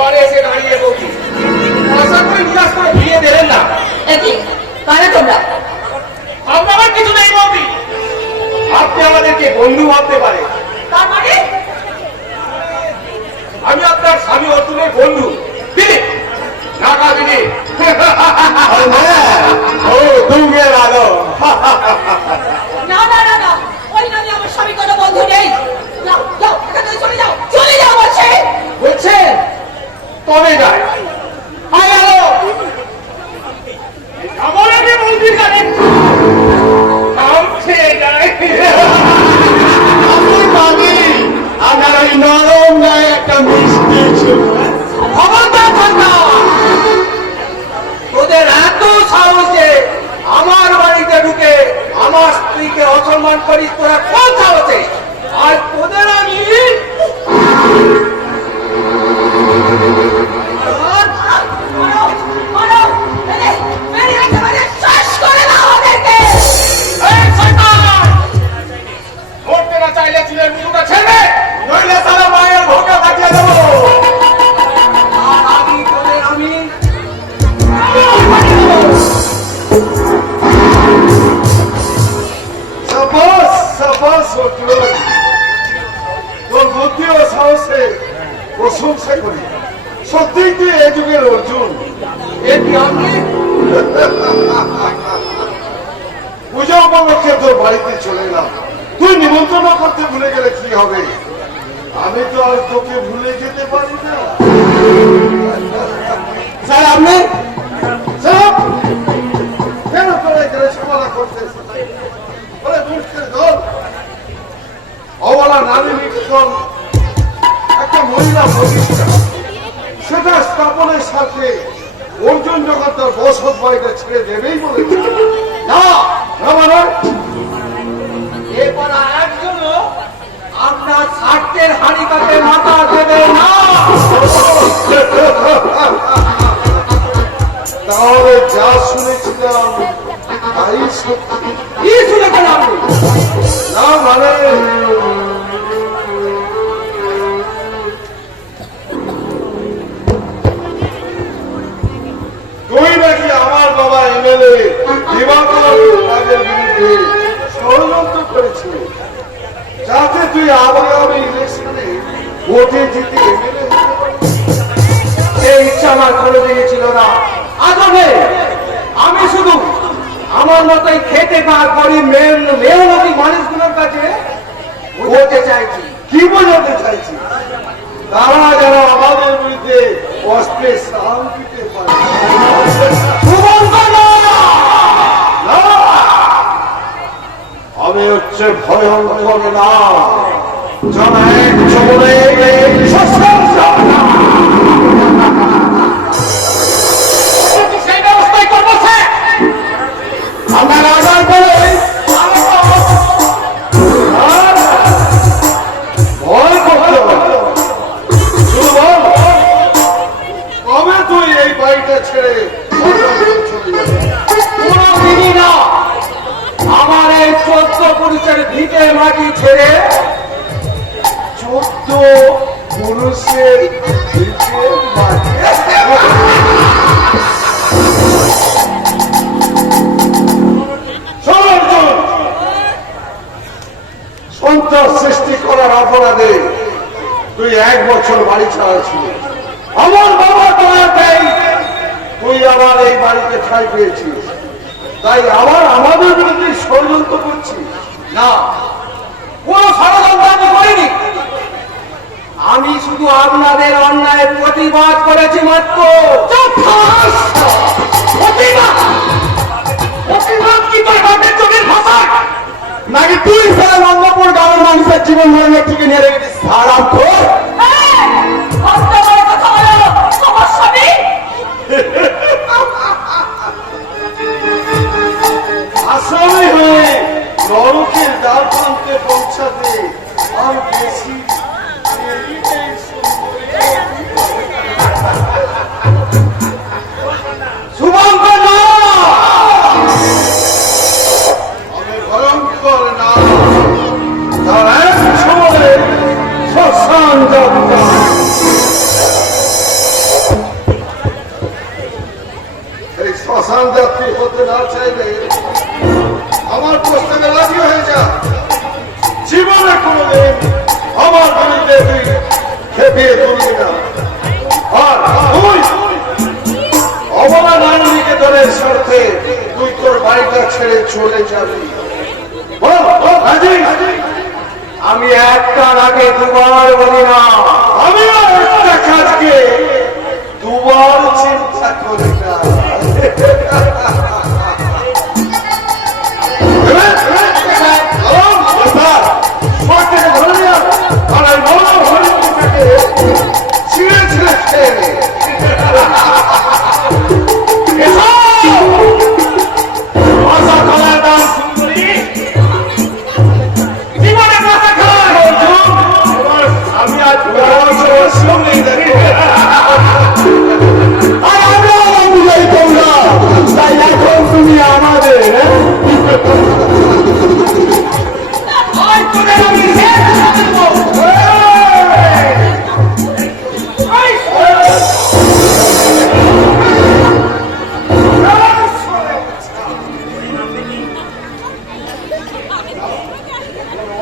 পরে এসে দাঁড়িয়ে বলছি আশা করি নিরাশ করে ফিরিয়ে দেবেন না। একই কারা তোমরা? আমরা আমার কিছু নেই বৌদি, আপনি আমাদেরকে বন্ধু ভাবতে পারেন। তার মানে আমি আপনার স্বামী অর্জুনের বন্ধু দিদি নাকা দিদি। ও দুর্গে ভালো। না না না না, ওই নামে আমার স্বামী কোনো বন্ধু নেই। যাও যাও, এখান থেকে চলে যাও, চলে যাও বলছে। বলছেন তবে যায় আয় আলো আমাকে বৌদির গাড়ি থামছে যায়। আমি পাবি আমার ওই নরম গায়ে একটা মিষ্টি ছিল। খবরদার ঠান্ডা, তোদের এত সাহসে আমার বাড়িতে ঢুকে আমার স্ত্রীকে অসম্মান করিস, তোরা কোন সাহসে? আর তোদের আমি মারো, মারো, মেরে একেবারে শেষ করে দাও ওদেরকে। এই শয়তান! মরতে না চাইলে চুলের মুঠোটা ছেড়ে, নইলে সারা মায়ের ভোগে থাকিয়ে দেবো। আর আমি তোদের আমি সাবাস সাবাস অর্জুন, তোর বুদ্ধি ও সাহসে প্রশংসা করি। সত্যিই তুই এই যুগের অর্জুন। এটি আমি পূজা উপলক্ষে তোর বাড়িতে চলে এলাম। তুই নিমন্ত্রণ করতে ভুলে গেলে কি হবে? আমি তো আর তোকে ভুলে যেতে পারি না। স্যার আপনি চুপ! কেন তোরা এখানে সমালা করতেছ? বলে দুষ্টের দল, অবলা নারী নির্যাতন, একটা মহিলা প্রতিষ্ঠা, সেটা স্থাপনের সাথে অর্জুন যখন তার বসত বাড়িটা ছেড়ে দেবেই বলে না না মানে এরপর একজনও আপনার স্বার্থের হাড়ি কাটে মাথা দেবে না। তাহলে যা শুনেছিলাম তাই সত্যি। কি শুনেছেন আপনি? না মানে তুই নাকি আমার বাবা এমএলএ দিবাকর রাজের বিরুদ্ধে ষড়যন্ত্র করেছিস, যাতে তুই আগামী ইলেকশনে ভোটে জিতে এমএলএ হতে পারিস। এই ইচ্ছা আমার করে দিয়েছিল না। আজকে আমি শুধু আমার মতোই খেতে পাওয়া করি মেহনতি মানুষগুলোর কাছে বোঝাতে চাইছি। কি বোঝাতে চাইছি? তারা যেন আমাদের বিরুদ্ধে অস্ত্রে সালাম দিতে পারে। না! আমি হচ্ছে ভয়ঙ্কর না, যারা এক চলে সেই ব্যবস্থাই করবো স্যার। আমরা রাজার বলে ভয় করতে হবে। শুধু বল, কবে তুই এই বাড়িটা ছেড়ে অন্য কোথাও চলে যাবি? কোনো দিনই না। আমার এই 14 পুরুষের ভিটে মাটি ছেড়ে 14 পুরুষের দিকে মাটি। শোন অর্জুন, সন্ত্রাস সৃষ্টি করার অপরাধে তুই 1 বছর বাড়ি ছাড়া ছিল। আমার বাবা তোমার দেয়, তুই আবার এই বাড়িতে ঠাঁই পেয়েছিস, তাই আবার আমাদের বিরুদ্ধে ষড়যন্ত্র করছিস। না, কোন ষড়যন্ত্র আমি করিনি। আমি শুধু আপনাদের অন্যায়ের প্রতিবাদ করেছি মাত্র। প্রতিবাদ? প্রতিবাদ কি তোর বাপের চোখের ভাষা? নাকি তুই ফেরা নন্দপুর গ্রামের মানুষের জীবন মরণের থেকে নিয়ে রেখেছিস হারাম খোর? আসামি হয়ে নরকের দ্বার প্রান্তে পৌঁছাতে আর বেশি দেরি নেই শুভঙ্কর না! আমি ভয়ঙ্কর না, তার এক সময়ে শ্মশান যাবে। শ্মশান যাত্রী হতে না চাইলে আমার প্রস্তাবে রাজি হয়ে যা। জীবনে কোনোদিন আমার বাড়িতে তুই খেপিয়ে তুলবি না। আর তুই অবলা নারীনিকেতনের স্বার্থে তুই তোর বাড়িটা ছেড়ে চলে যাবি। বল, বল, রাজি? আমি একটা নাকে দুবার বলি না। আমিও একটা কাজকে দুবার চিন্তা করি না। ছিঁড়ে ছিঁড়ে খেয়ে নে। ভাষা খাওয়ার দাম সুন্দরী, জীবনে ভাষা খাওয়ার অর্জুন। আমি আজ শুনলেই দেখো আর আমরাও বুঝাই তোমরা, তাই এখন তুমি আমাদের আজ তোদের আমি শেষ করে দেবো।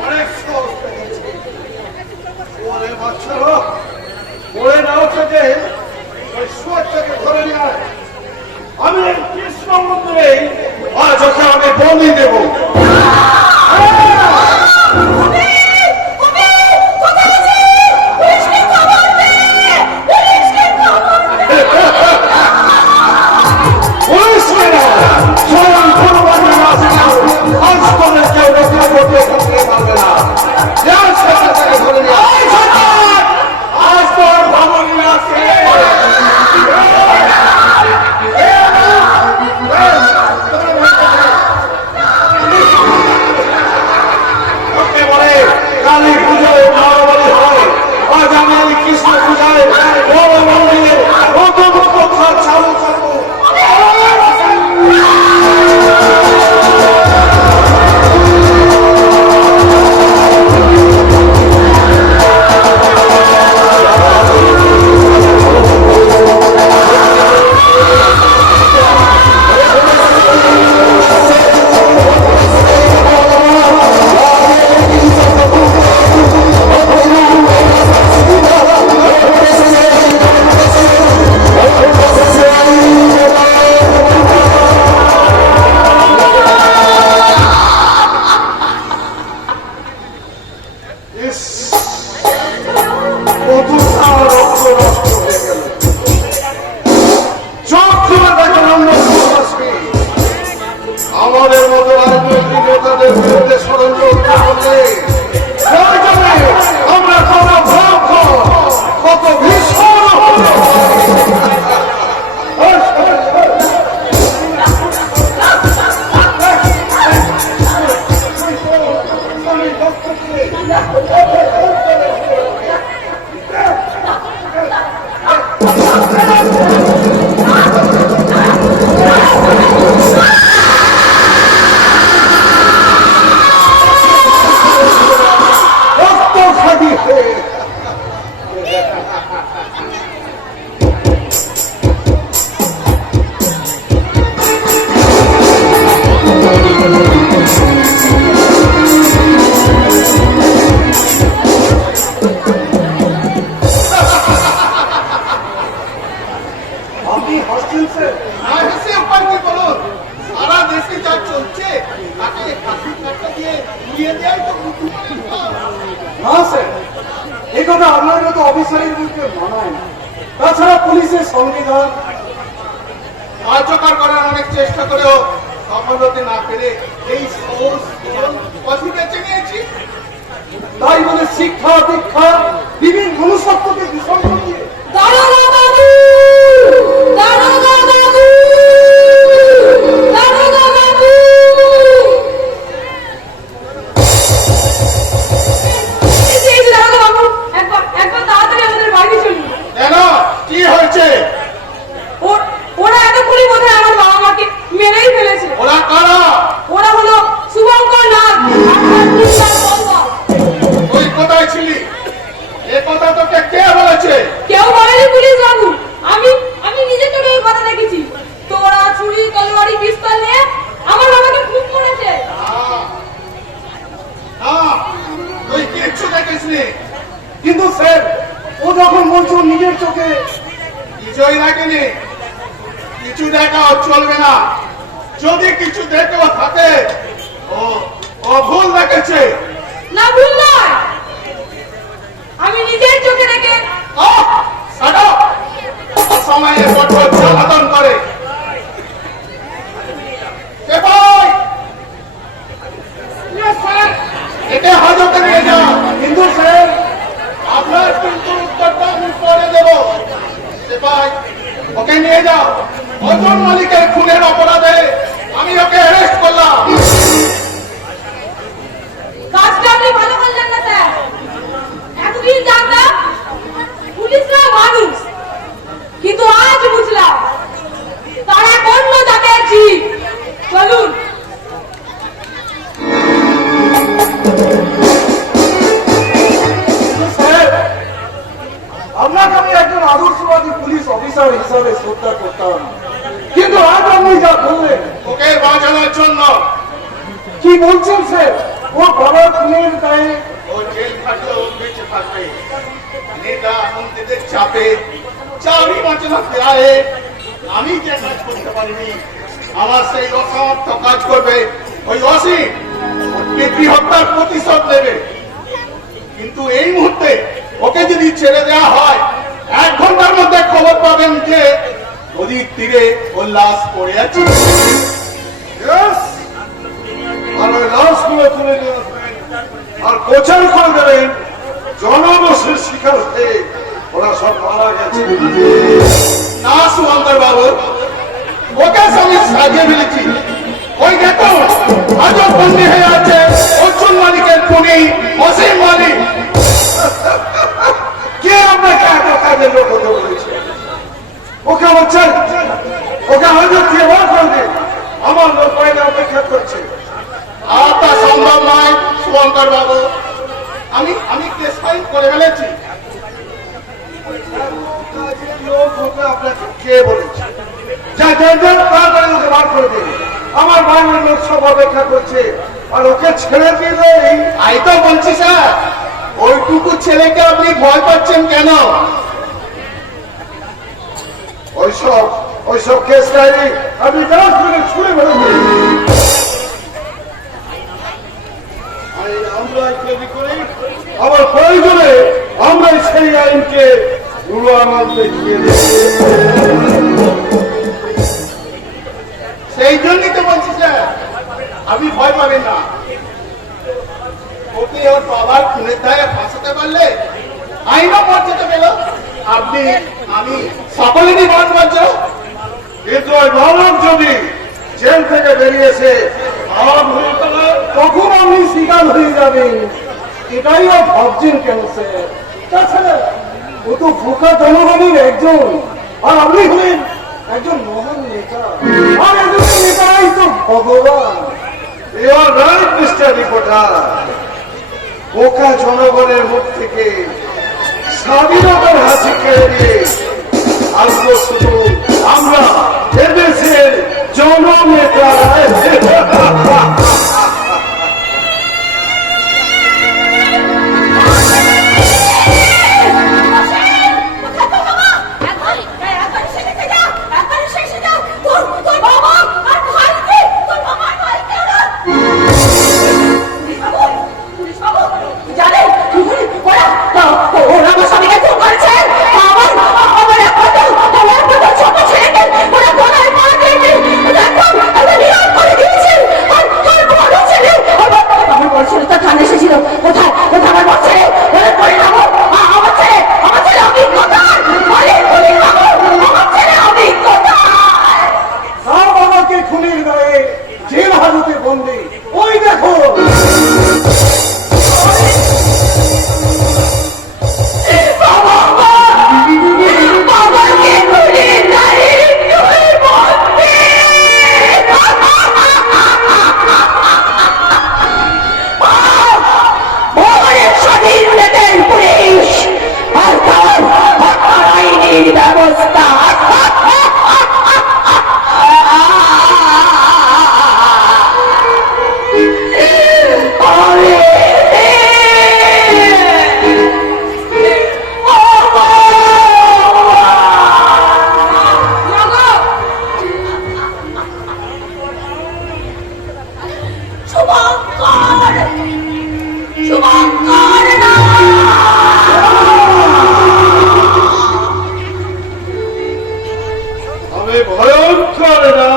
অনেক সাহস পেয়েছে। ওরে বাচ্চারা, ওরে না হচ্ছে যে ওই শুয়ারটাকে ধরে নিয়ে আয়। আমি এই কৃষ্ণ মন্দিরে আজ ওকে আমি বলি দেব। পুলিশ মেয়েরা, স্বয়ং ভগবানের রাস্তা, আজ তোদের কেউ রক্ষা করতে এখান থেকে পারবে না। যাও সেটাকে ধরে নিয়ে আয়। আজ তোর ভবনী আছে। ওকে বলে কালী পুজোয় নরবলি হয়। আজ আমি এই কৃষ্ণ পূজায় বড় মন্দিরে নতুন কথা চালু করবো। ইস, কতটা রক্ত নষ্ট হয়ে গেল। চোখ খুলে দেখেন আমরা সমাজকে। আমাদের মতো রাজনৈতিক নেতাদের বিরুদ্ধে ষড়যন্ত্র করলে প্রয়োজনে আমরা কত ভয়ঙ্কর, কত ভীষণ হতে রক্ত খাবি হয়ে আপনি হাসছেন স্যার? আর হেসে উপায় কি বলুন? সারা দেশে যা চলছে তাকে ফাঁসির কাঁটা দিয়ে উড়িয়ে দেওয়াই তো বুদ্ধিমানের কাজ। না স্যার, এ কথা আপনার মতো অফিসারের বিরুদ্ধে মানায় না। তাছাড়া পুলিশের সংবিধান। কার্যকর করার অনেক চেষ্টা করেও সফল হতে না পেরে এই সহজ পথই বেছে নিয়েছি। তাই বলে শিক্ষা দীক্ষা বিভিন্ন মনুষ্যত্বকে বিসর্জন দিয়ে দারোগা বাবু! দারোগা বাবু! দারোগা বাবু! এই যে দারোগা বাবু, একবার তাড়াতাড়ি আমাদের বাড়ি চলুন। কেন? কি হয়েছে? ওরা এতক্ষণই বোধহয় আমার বাবা মাকে মেরেই ফেলেছে। ওরা কারা? ওরা হলো শুভঙ্কর নাথ আর তার তিনটা বন্ধু। তুই কোথায় ছিলি? এ কথা তোকে কে বলেছে? কেউ বলেনি পুলিশ বাবু, আমি নিজে চোখে এই কথা দেখেছি। তোরা চুরি করলে ওই নাকিনি কিছু দেখাও চলবে না। যদি কিছু দেখেও থাকে ও ও ভুল দেখেছে। না ভুল নয়, আমি নিজের চোখে দেখে সময়ে কঠোর জ্বালাতন করে। কে ভাই? একে হাজতে নিয়ে যাও। কিন্তু স্যার, আপনার কিন্তু উত্তরটা আমি পরে দেব। সে ভাই, ওকে নিয়ে যাও। অর্জুন মালিকের খুনের অপরাধে আমি ওকে অ্যারেস্ট করলাম। কাজটা আপনি ভালো করলেন না স্যার। এতদিন জানতাম পুলিশরা মানুষ, কিন্তু আজ বুঝলাম তারা অন্য জাতের জীব। চলুন। স্যার, আপনাকে আমি একজন আদর্শবাদী পুলিশ অফিসার হিসাবে শ্রদ্ধা করতাম, কিন্তু আজ আপনি যা বললেন। ওকে বাঁচানোর জন্য কি বলছেন স্যার? ও বাবার খুনের দায়ে ও জেল খাটলে ও বেঁচে থাকবে। নেতা মন্ত্রীদের চাপে চাবি বাঁচানোর দায়ে আমি যে কাজ করতে পারিনি, আমার সেই অসমর্থ কাজ করবে ওই অসীম পিতৃ হত্যার প্রতিশোধ নেবে। কিন্তু এই মুহূর্তে ওকে যদি ছেড়ে দেওয়া হয়, 1 ঘন্টার মধ্যে খবর পাবেন যে নদীর তীরে ওর লাশ পড়ে আছে। Yes! আর ওই লাশগুলো তুলে নিয়ে আসবেন আর প্রচার করে দেবেন জনবসের শিকার হয়ে ওরা সব মারা গেছে। না সুমন্দর বাবু, ওকে আমি সাজিয়ে ফেলেছি। ওই দেখো আজও বন্দী হয়ে আছে অর্জুন মালিকের খুনি অসীম মালিক। কে আপনাকে এত কাজের লোক হতে বলেছে? ওকে আমার চাই, ওকে হাজার দিয়ে বার করে দিন। আমার লোক বাইরে অপেক্ষা করছে। আর তা সম্ভব নয় সুমন্দর বাবু। আমি কেস ফাইল করে ফেলেছি। কাজের লোক হতে আপনাকে কে বলেছে? যা যান যান তাড়াতাড়ি ওকে বার করে দিন। আমার বাইরের লোক সব অপেক্ষা করছে, আর ওকে ছেড়ে দিলেই তাই তো বলছি স্যার, ওইটুকু ছেলেকে আপনি ভয় পাচ্ছেন কেন? ওইসব কেস ডায়েরি আমি 10 মিনিট ছুঁড়ে ফেলে দিই। আমরা তৈরি করি, আমার প্রয়োজনে আমরা সেই আইনকে পুরো আমার দেখিয়ে দিই। সেই জন্যই তো বলছি স্যার, আপনি ভয় পাবেন না। ওকে ওর বাবার খুনের দায়ে ফাঁসাতে পারলে আইনও পর্যন্ত পেল। আপনি আমি সকলেরই মন বাঁচো। কিন্তু ওই বালক যদি জেল থেকে বেরিয়েছে আর হয়ে গেলে তখন আপনি শিকার হয়ে যাবেন, এটাই ও ভাবছেন কেন স্যার? তাছাড়া ও তো বোকা জনগণের একজন, আর আপনি হলেন একজন মহান নেতা, আর একজন নেতাই তো ভগবান। You are right, Mr. Reporter. বোকা জনগণের মুখ থেকে স্বাধীনতার হাসি কেড়ে নিয়ে আসবো শুধু আমরা এদেশের জননেতা। জানেন ওরা আমার স্বামীকে খুন করেছে। হবে ভয়ঙ্কর না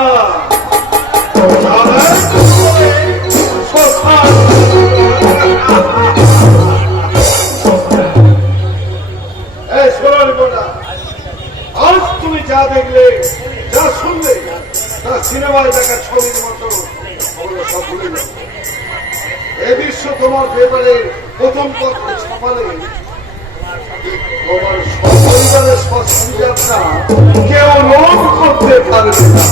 আজ তুমি যা দেখলে যা শুনলে তা সিনেমায় দেখা ছবির মতো ওগুলো সব ভুলে যাবে। এ বিশ্ব তোমার পেপারে প্রথম পত্র ছাপালে তোমার সপরিবারের সঞ্জাতটা কেউ নোট করতে পারবে না।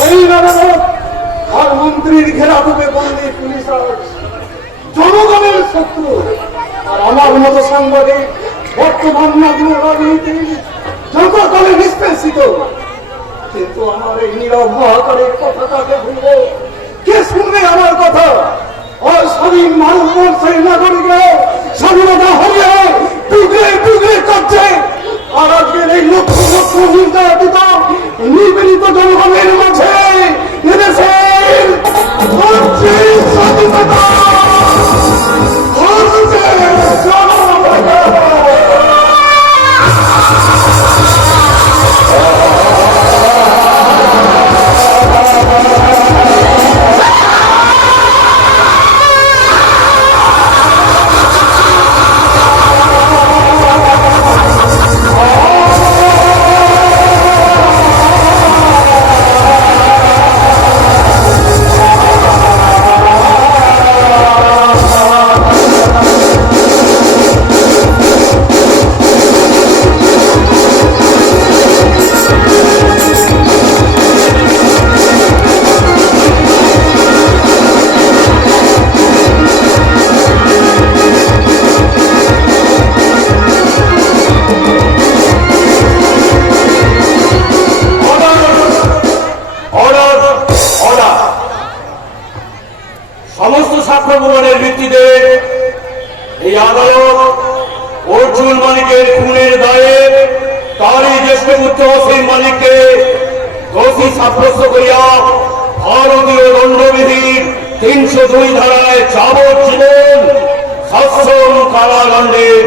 আইন আদালত আর মন্ত্রীর ঘেরাটোপে বন্দী পুলিশ আজ জনগণের শত্রু। আর আমার মতো সাংবাদিক বর্তমান নগ্ন রাজনীতির জগতলে নিষ্পেষিত। কিন্তু আমার এই নীরব মহাকারের কথা তাকে ভুলবো? কে শুনবে আমার কথা? অস্বাধীন ভারতবর্ষের নাগরিকরা স্বাধীনতা হারিয়ে টুকরে টুকরে করছে। আর আজকের এই লক্ষ লক্ষ নির্যাতিত নিপীড়িত জনগণের মাঝে এদেশের স্বাধীনতা সমস্ত সাক্ষ্য প্রমাণের ভিত্তিতে এই আদালত অর্জুন মালিকের খুনের দায়ে তারই জ্যেষ্ঠ পুত্র অসীম মালিককে দোষী সাব্যস্ত করিয়া ভারতীয় দণ্ডবিধির 302 ধারায় যাবজ্জীবন সশ্রম কারাদণ্ডের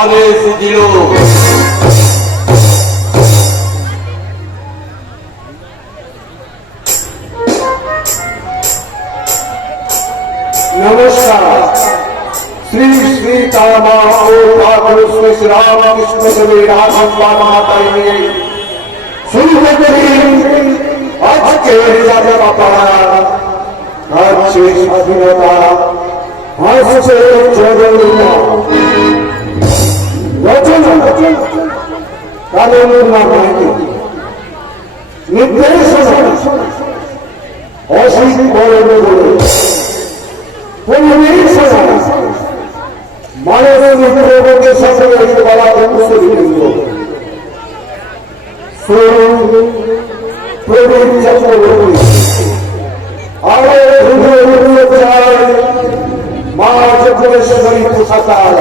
আদেশ দিল। নমস্কার। শ্রী শ্রী তারা ও শ্রী শ্রী রামকৃষ্ণ দেবের আশীর্বাদ মাতায় নিয়ে শুরু করি আজকের যাত্রা। আসছে স্বাধীনতা, আসছে জগন্না। রচনা কানুন মাইতি, নির্দেশনা অসিত বরণ পরিবেশনা মাননীয় মুখ্যমন্ত্রী সকলের বলা অনুসরিত প্রবীণ চক্রবর্তী আরো চায় মা চক্রেশ্বরী পোশাকার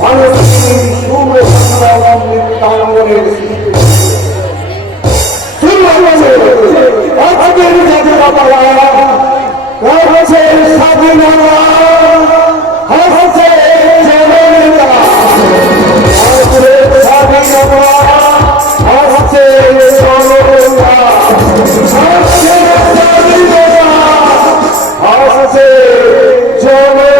মানসিক শুভ সংগ্রাম মৃত্যাঙ্গনের আজকের যাত্রা হচ্ছে স্বাধীনতা, হচ্ছে জনতা, হচ্ছে স্বাধীনতা, হচ্ছে জনতা, হচ্ছে স্বাধীনতা, হচ্ছে জনতা।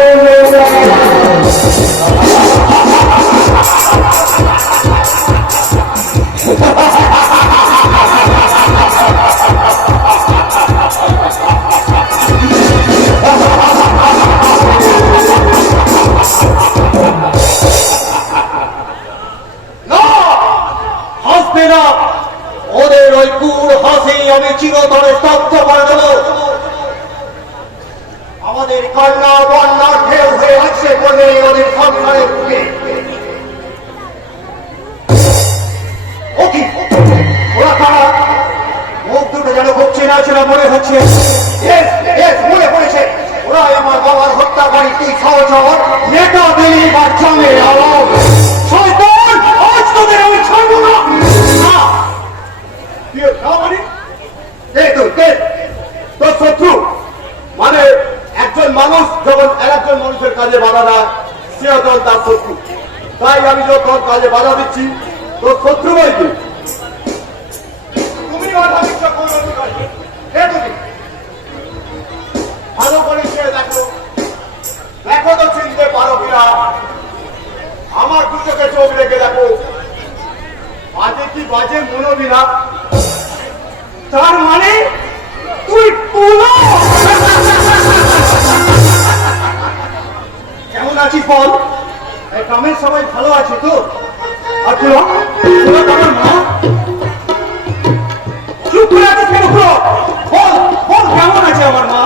ওদের ওই কুর হাসি আমি চিরতরে স্তব্ধ করে দেব। আমাদের কান্না বন্যার ঢেউ হয়ে আসছে বলে ওদের সংসারে বুকে। ও কি ওরা কারা? মুখ দুটো যেন খুব চেনা চেনা মনে হচ্ছে। মনে পড়েছে, ওরাই আমার বাবার হত্যাকারী তুই সহচর নেতা দিলি বাচ্চা মেয়ে আলাম। শয়তান, আজ তোদের আমি ছাড়বো না। তোর শত্রু মানে একজন মানুষ যখন আরেকজন মানুষের কাজে বাধা দেয় সে তখন তার শত্রু। তাই আমি যখন তোর কাজে বাধা দিচ্ছি তোর শত্রু নয় কি? তুমি বাধা দিচ্ছ কোন অধিকার? কে তুমি? ভালো করে সে দেখো, দেখো তো চিনতে পারো কিনা। আমার দু চোখে চোখ রেখে দেখো, বাজে কি বাজে মনোবি না। তার মানে তুই পুলো? কেমন আছিস বল? এই গ্রামের সবাই ভালো আছে তো? আর পুলো? পুলো তো আমার মা। চুপ করে আছিস কেন পুলো? বল বল কেমন আছে আমার মা?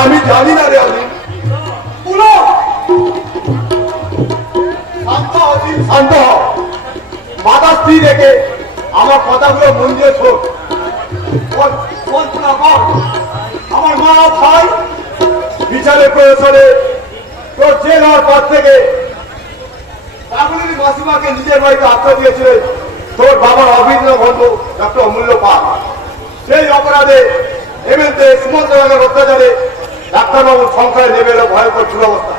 আমি জানি না রে আমি। পুলো শান্ত হ অজিত, শান্ত হ। মাথা স্থির রেখে আমার কথাগুলো মন দিয়ে শোন। বল বল পুলো, বল। আমার মা ভাই বিচারের প্রয়োজনে তোর জেল হওয়ার পর থেকে কাকুলির মাসিমাকে নিজের বাড়িতে আশ্রয় দিয়েছিলেন তোর বাবার অভিন্ন বন্ধু ডক্টর অমূল্য পাল। সেই অপরাধে এমএলএ সুমন্ত রাগের অত্যাচারে ডাক্তারবাবুর সংসারে নেমে এলো ভয়ঙ্কর দুরবস্থা।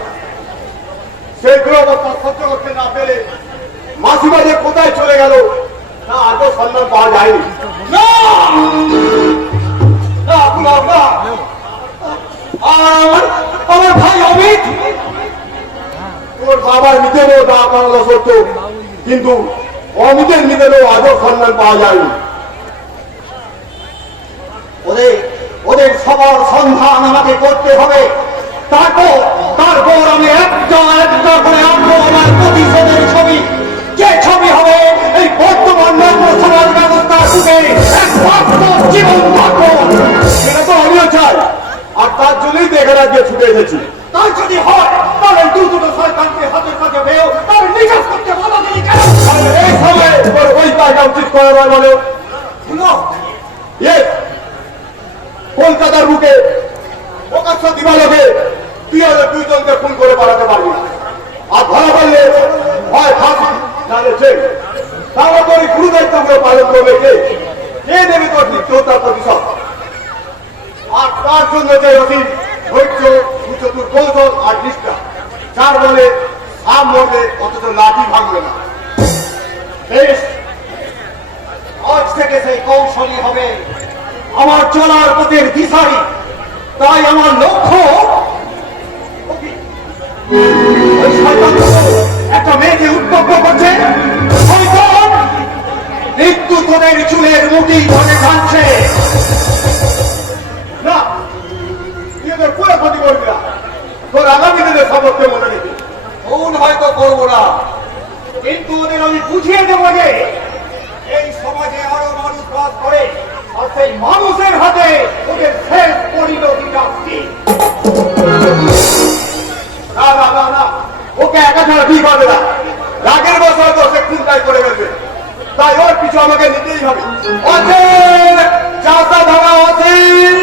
সেই দুরবস্থা সহ্য করতে না পেরে মাসিমা যে কোথায় চলে গেল তা আজও সন্ধান পাওয়া যায়নি। না না পুলো না। আমার আমার ভাই অমিত। তোর বাবার মৃতদেহ দাঁড় করানো সত্য, কিন্তু অমিতের মৃতদেহ আজও সন্ধান পাওয়া যায়নি। ওদের ওদের সবার সন্ধান আমাকে করতে হবে। তারপর তারপর আমি একটা একটা করে আনবো আমার প্রতিশোধের ছবি। যে ছবি হবে এই বর্তমান নগ্ন সমাজ ব্যবস্থার যুগে একমাত্র জীবন থাকবো। সেটা তো আমিও চাই, আর তার জন্যই তো এখানে আজকে ছুটে এসেছি। তাই যদি হয় তাহলে দুটো শয়তানকে হাতের কাছে পেয়েও তার নিকাশ করতে বাধা দিলি কেন? তাহলে এই সময় তোর ওই কাজটা উচিত করা নয় বলো? Yes! কলকাতার বুকে প্রকাশ্য দিবালোকে তুই হলে দুইজনকে খুন করে পালাতে পারবি না। আর ধরা পড়লে হয় ফাঁসি নাহলে জেল। তাহলে তোর এই গুরু দায়িত্বগুলো পালন করবে কে? কে দেবে তোর মৃত্যু হত্যার প্রতিশোধ? আর তার জন্য যে অধীন ধৈর্য, সুচতুর কৌশল আর নিষ্ঠা, যার বলে সাপ মরবে অথচ লাঠি ভাঙবে না। বেশ, আজ থেকে সেই কৌশলী হবে আমার চলার পথের দিশারি। তাই আমার লক্ষ্য ওই শয়তান একটা মেয়েকে উত্তপ্ত করছে। শয়তান মৃত্যু তোদের চুলের মুঠি ধরে টানছে। না, তুই তোর পুরো ক্ষতি করবি না। তোর আগামী দিনের সম্পর্কে মনে রেখে ভুল হয়তো করবো না, কিন্তু ওদের আমি বুঝিয়ে দেবো যে এই সমাজে আরো মানুষ বাস করে, আর সেই মানুষের হাতে ওদের শেষ পরিণতিটা কি। না না না না, ওকে একা ছাড়া ঠিক হবে না। রাগের বছর তো সে চিন্তাই করে ফেলবে, তাই ওর পিছু আমাকে নিতেই হবে। অসীম চাষা ধরা অসীম।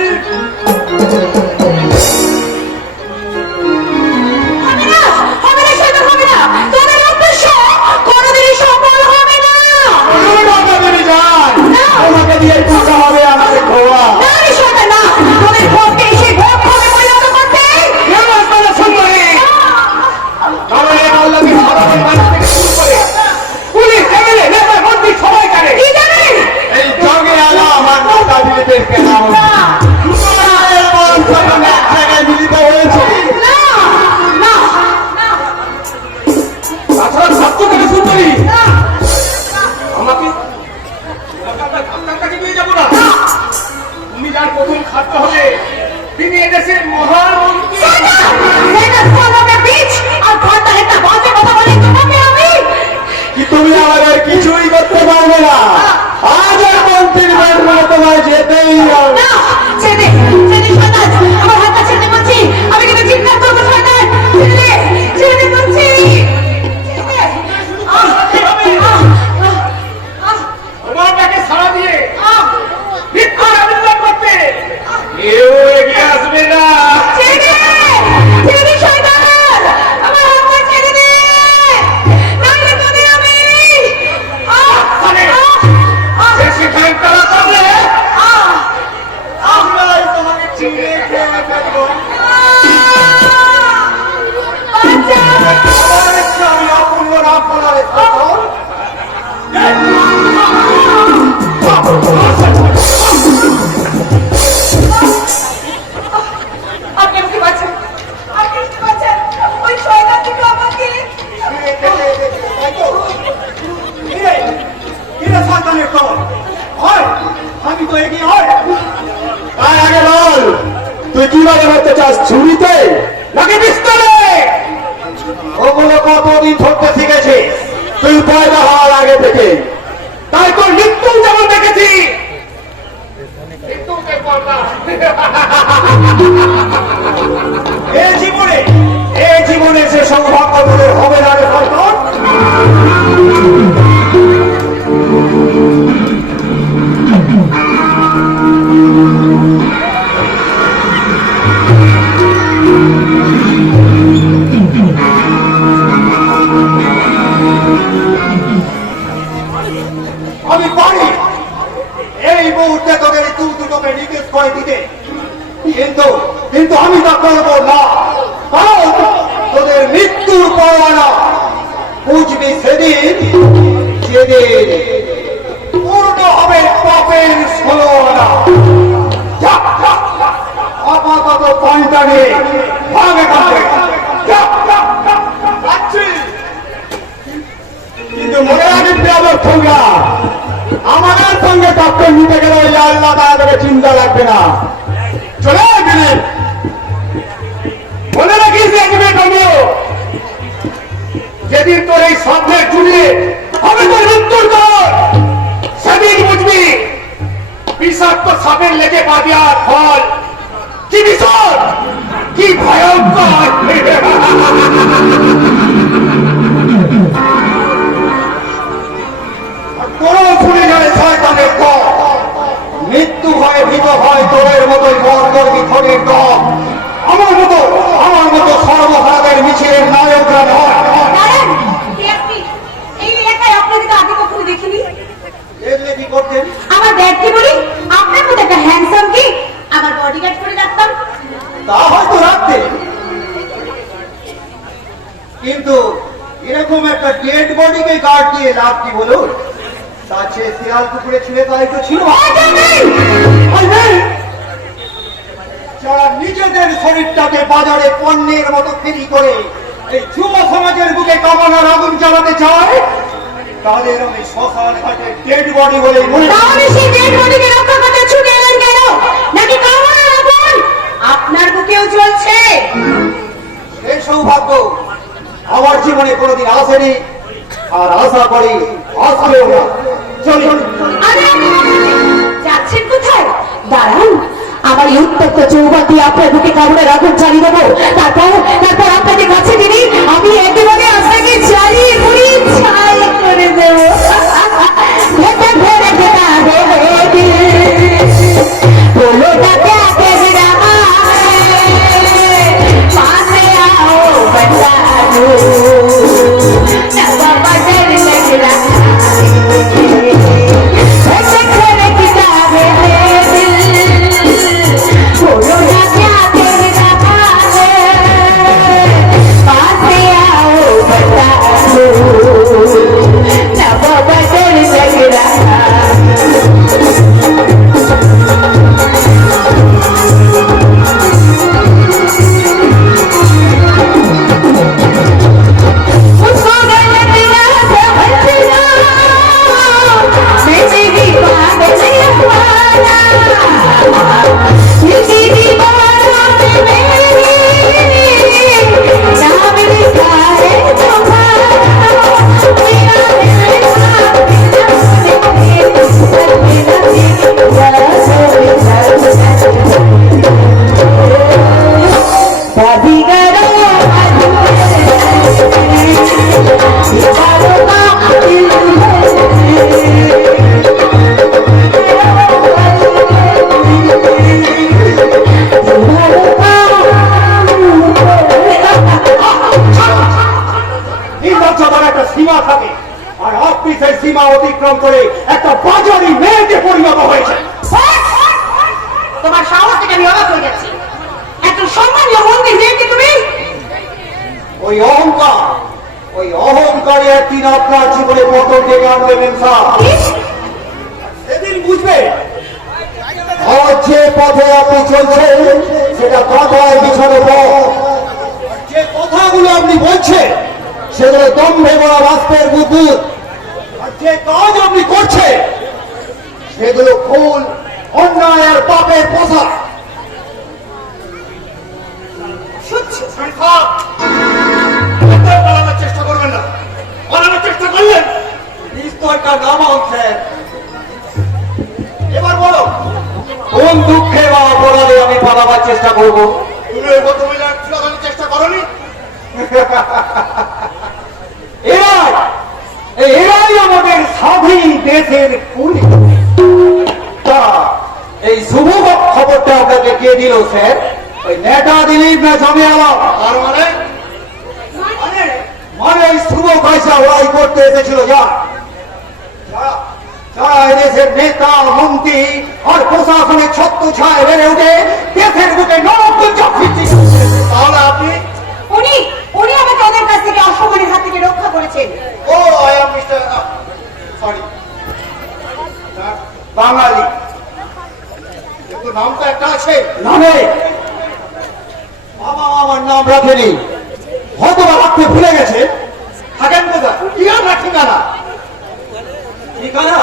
হবে না, হবে না, সেটা হবে না। তোদের উদ্দেশ্য কোনোদিনই সফল হবে না। না। তোমাকে দিয়ে টাকা হবে আমাকে খোয়া। না রে শয়তান, না। তোদের ভোগকে সেই ভোগ ভোগে পরিণত করতে। তাহলে আল্লাহকে সাধারণ মানুষ থেকে শুরু করে পুলিশ, এমএলএ, নেতা, মন্ত্রী সবাই জানে কি জানিস? এই জঙ্গে আলা আমার নেতা দিলীপের কেনা না, এক জায়গায় মিলিত হয়েছে। না, না, না, তাছাড়া ছাত্র থেকে শুরু করি না, আমাকে আপনার কাছে নিয়ে যাবো না। তুমি যার প্রথম খাটতে হবে তিনি এদেশের মহান মন্ত্রী। শয়তান! এটা সমাজের বীজ, আর ঘরটার একটা বাজে কথা বলে তোমাকে আমি। কি তুমি আমাদের কিছুই করতে পারবে না? আজ আর মন্ত্রীর বাড়ি তোমায় যেতেই হবে। না, ছেড়ে দে, ছেড়ে দে শয়তান। আমার হাতটা ছেড়ে দে বলছি। আমি কিন্তু চিৎকার করবো শয়তান। ছেড়ে দে, ছেড়ে দে বলছি। ছেড়ে দে। তোমার তাকে সারা দিয়ে আহ, ভিক্ষার আবেদন করতে কেউ এগিয়ে আসবে না। ছেড়ে দে, ছেড়ে দে শয়তান। আমার হাতটা ছেড়ে দে। নাইলে তোদের আমি। সেখানে তারা করলে আহ, আহ, কিভাবে হতে চাস, ছুরিতে নাকি পিস্তলে? ওগুলো কতদিন ধরতে শিখেছে? তুই পয়দা হওয়ার আগে থেকে। তাই তোর মৃত্যু যেমন দেখেছি, এই জীবনে সে সৌভাগ্য তোদের হবে না রে সন্তান। আমি পারি এই মুহূর্তে তোদের দুটোকে নিকেশ করে দিতে, কিন্তু কিন্তু আমি তা করবো না। কারণ তোদের মৃত্যুর পরোয়ানা বুঝবি সেদিন, যেদিন পূর্ণ হবে পাপের ষোলনা। আপাতত পয়েন্টটা নিয়ে ভাগে কাটে। কিন্তু মনে রাখবি আমার ঠোঙ্গা, আমাদের সঙ্গে টক্কর নিতে গেলে ওই আল্লাহ তাআলাকে চিন্তা লাগবে না। চলে গেলে মনে রাখিস একবে টঙ্গো, যেদিন তোর এই স্বপ্নের জুড়ে হবে তোর মৃত্যুর দর, সেদিন বুঝবি বিষাক্ত সাপের লেগে বাঁধিয়ার ফল কি বিষয়, কি ভয়ঙ্কর। তোর ফুলে যাবে শয়তানের দল, মৃত্যু হয় ভীত হয় তোদের মতোই বর্গর্বী ধনের দল। আমার মতো সর্বহারাদের মিছিলের নায়করা নয়। দাঁড়ান, কে আপনি? এই এলাকায় আপনাকে তো আগে কখনো দেখিনি। দেখলে কি করতেন? আমার ব্যাগকে বলি, আপনার মতো একটা হ্যান্ডসাম কি আমার বডিগার্ড করে রাখতাম। তা হয়তো রাখতেন, কিন্তু এরকম একটা ডেড বডিকে গার্ড দিয়ে লাভ কি বলুন? তার চেয়ে শিয়াল কুকুরে ছিঁড়ে তাই তো ছিল। যারা নিজেদের শরীরটাকে বাজারে পণ্যের মতো ফেরি করে এই যুব সমাজের বুকে কামনার আগুন জ্বালাতে চায়, তাদের আমি শ্মশান ঘাটে ডেড বডি বলে মনে করি। তাহলে সেই ডেড বডিকে রক্ষা করতে ছুটে এলেন কেন? নাকি কামনার আগুন আপনার বুকেও জ্বলছে? এই সৌভাগ্য আমার জীবনে কোনোদিন আসেনি, আর আশা করি আসবেও না। চলুন। আরে, যাচ্ছেন কোথায়? দাঁড়ান, আমার এই উত্তপ্ত চৌবাতি আপনার বুকে কামড়ের আগুন জ্বালিয়ে দেবো। তারপর আপনাকে কাছে দিনই আমি একেবারে আপনাকে জ্বালিয়ে পুড়ি ছাই করে দেবো। ভেতর ভরে যেটা দেবে বলো তাকে আগে রাখা পাশে আও বচানো না বাবা ডর লগ রাখা সীমা থাকে, আর আপনি সেই সীমা অতিক্রম করে একটা বাজারি মেয়েকে পরিণত হয়েছে। তোমার সাহস থেকে আমি অবাক হয়ে যাচ্ছি। এত সম্মানীয় মন্দির মেয়েকে তুমি? ওই অহংকারী একদিন আপনার জীবনে পতন ডেকে আনবে মেমসা। সেদিন বুঝবে আজ যে পথে আপনি চলছেন সেটা কাঁটায় বিছানো পথ। যে কথাগুলো আপনি বলছেন সেগুলো দম্ভে বড় বাষ্পের বুদ্বুদ, আর যে কাজ আপনি করছেন সেগুলো ভুল, অন্যায় আর পাপের পোশাক। শুনে থাক, একদম পালানোর চেষ্টা করবেন না। পালানোর চেষ্টা করলেন, পিস্তলটা নামাও স্যার। এবার বলো, কোন দুঃখে বা অপরাধে আমি পালাবার চেষ্টা করব? তুমি ওই ভদ্রমহিলার চুলানোর চেষ্টা করনি? এরাই আমাদের স্বাধীন দেশের কুলি। তা এই শুভ খবরটা আপনাকে কে দিল স্যার? ওই নেতা দিলীপ না জমে আলাম? তার মানে মানে এই শুভ পয়সা ওরাই করতে এসেছিল। যারা এদেশের নেতা মন্ত্রী আর প্রশাসনের ছত্র ছায় বেড়ে উঠে দেশের বুকে নরকঞ্জক সৃষ্টি করছে। তাহলে আপনি? উনি উনি আমাকে ওদের কাছ থেকে অসম্মানের হাত থেকে রক্ষা করেছেন। ও আই এম মিস্টার সরি বাঙালি কিন্তু নাম তো একটা আছে। নামে বাবা আমার নাম রাখেনি, হয়তো বা রাখতে ভুলে গেছে। থাকেন কোথায়? কি আপনার ঠিকানা? ঠিকানা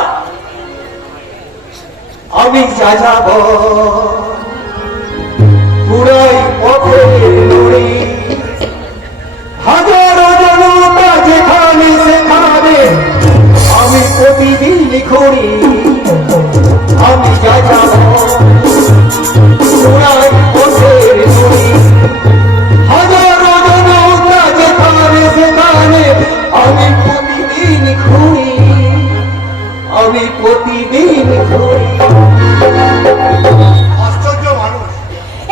আমি যা যাব পুরাই পথে লড়ি, হাজারো জনতা যেখানে সেখানে আমি প্রতিদিন ঘুরি। আমি যা যাব পুরাই পথে লড়ি, হাজারো জনতা যেখানে সেখানে আমি প্রতিদিন ঘুরি। আমি প্রতিদিন ঘুরি। আশ্চর্য মানুষ।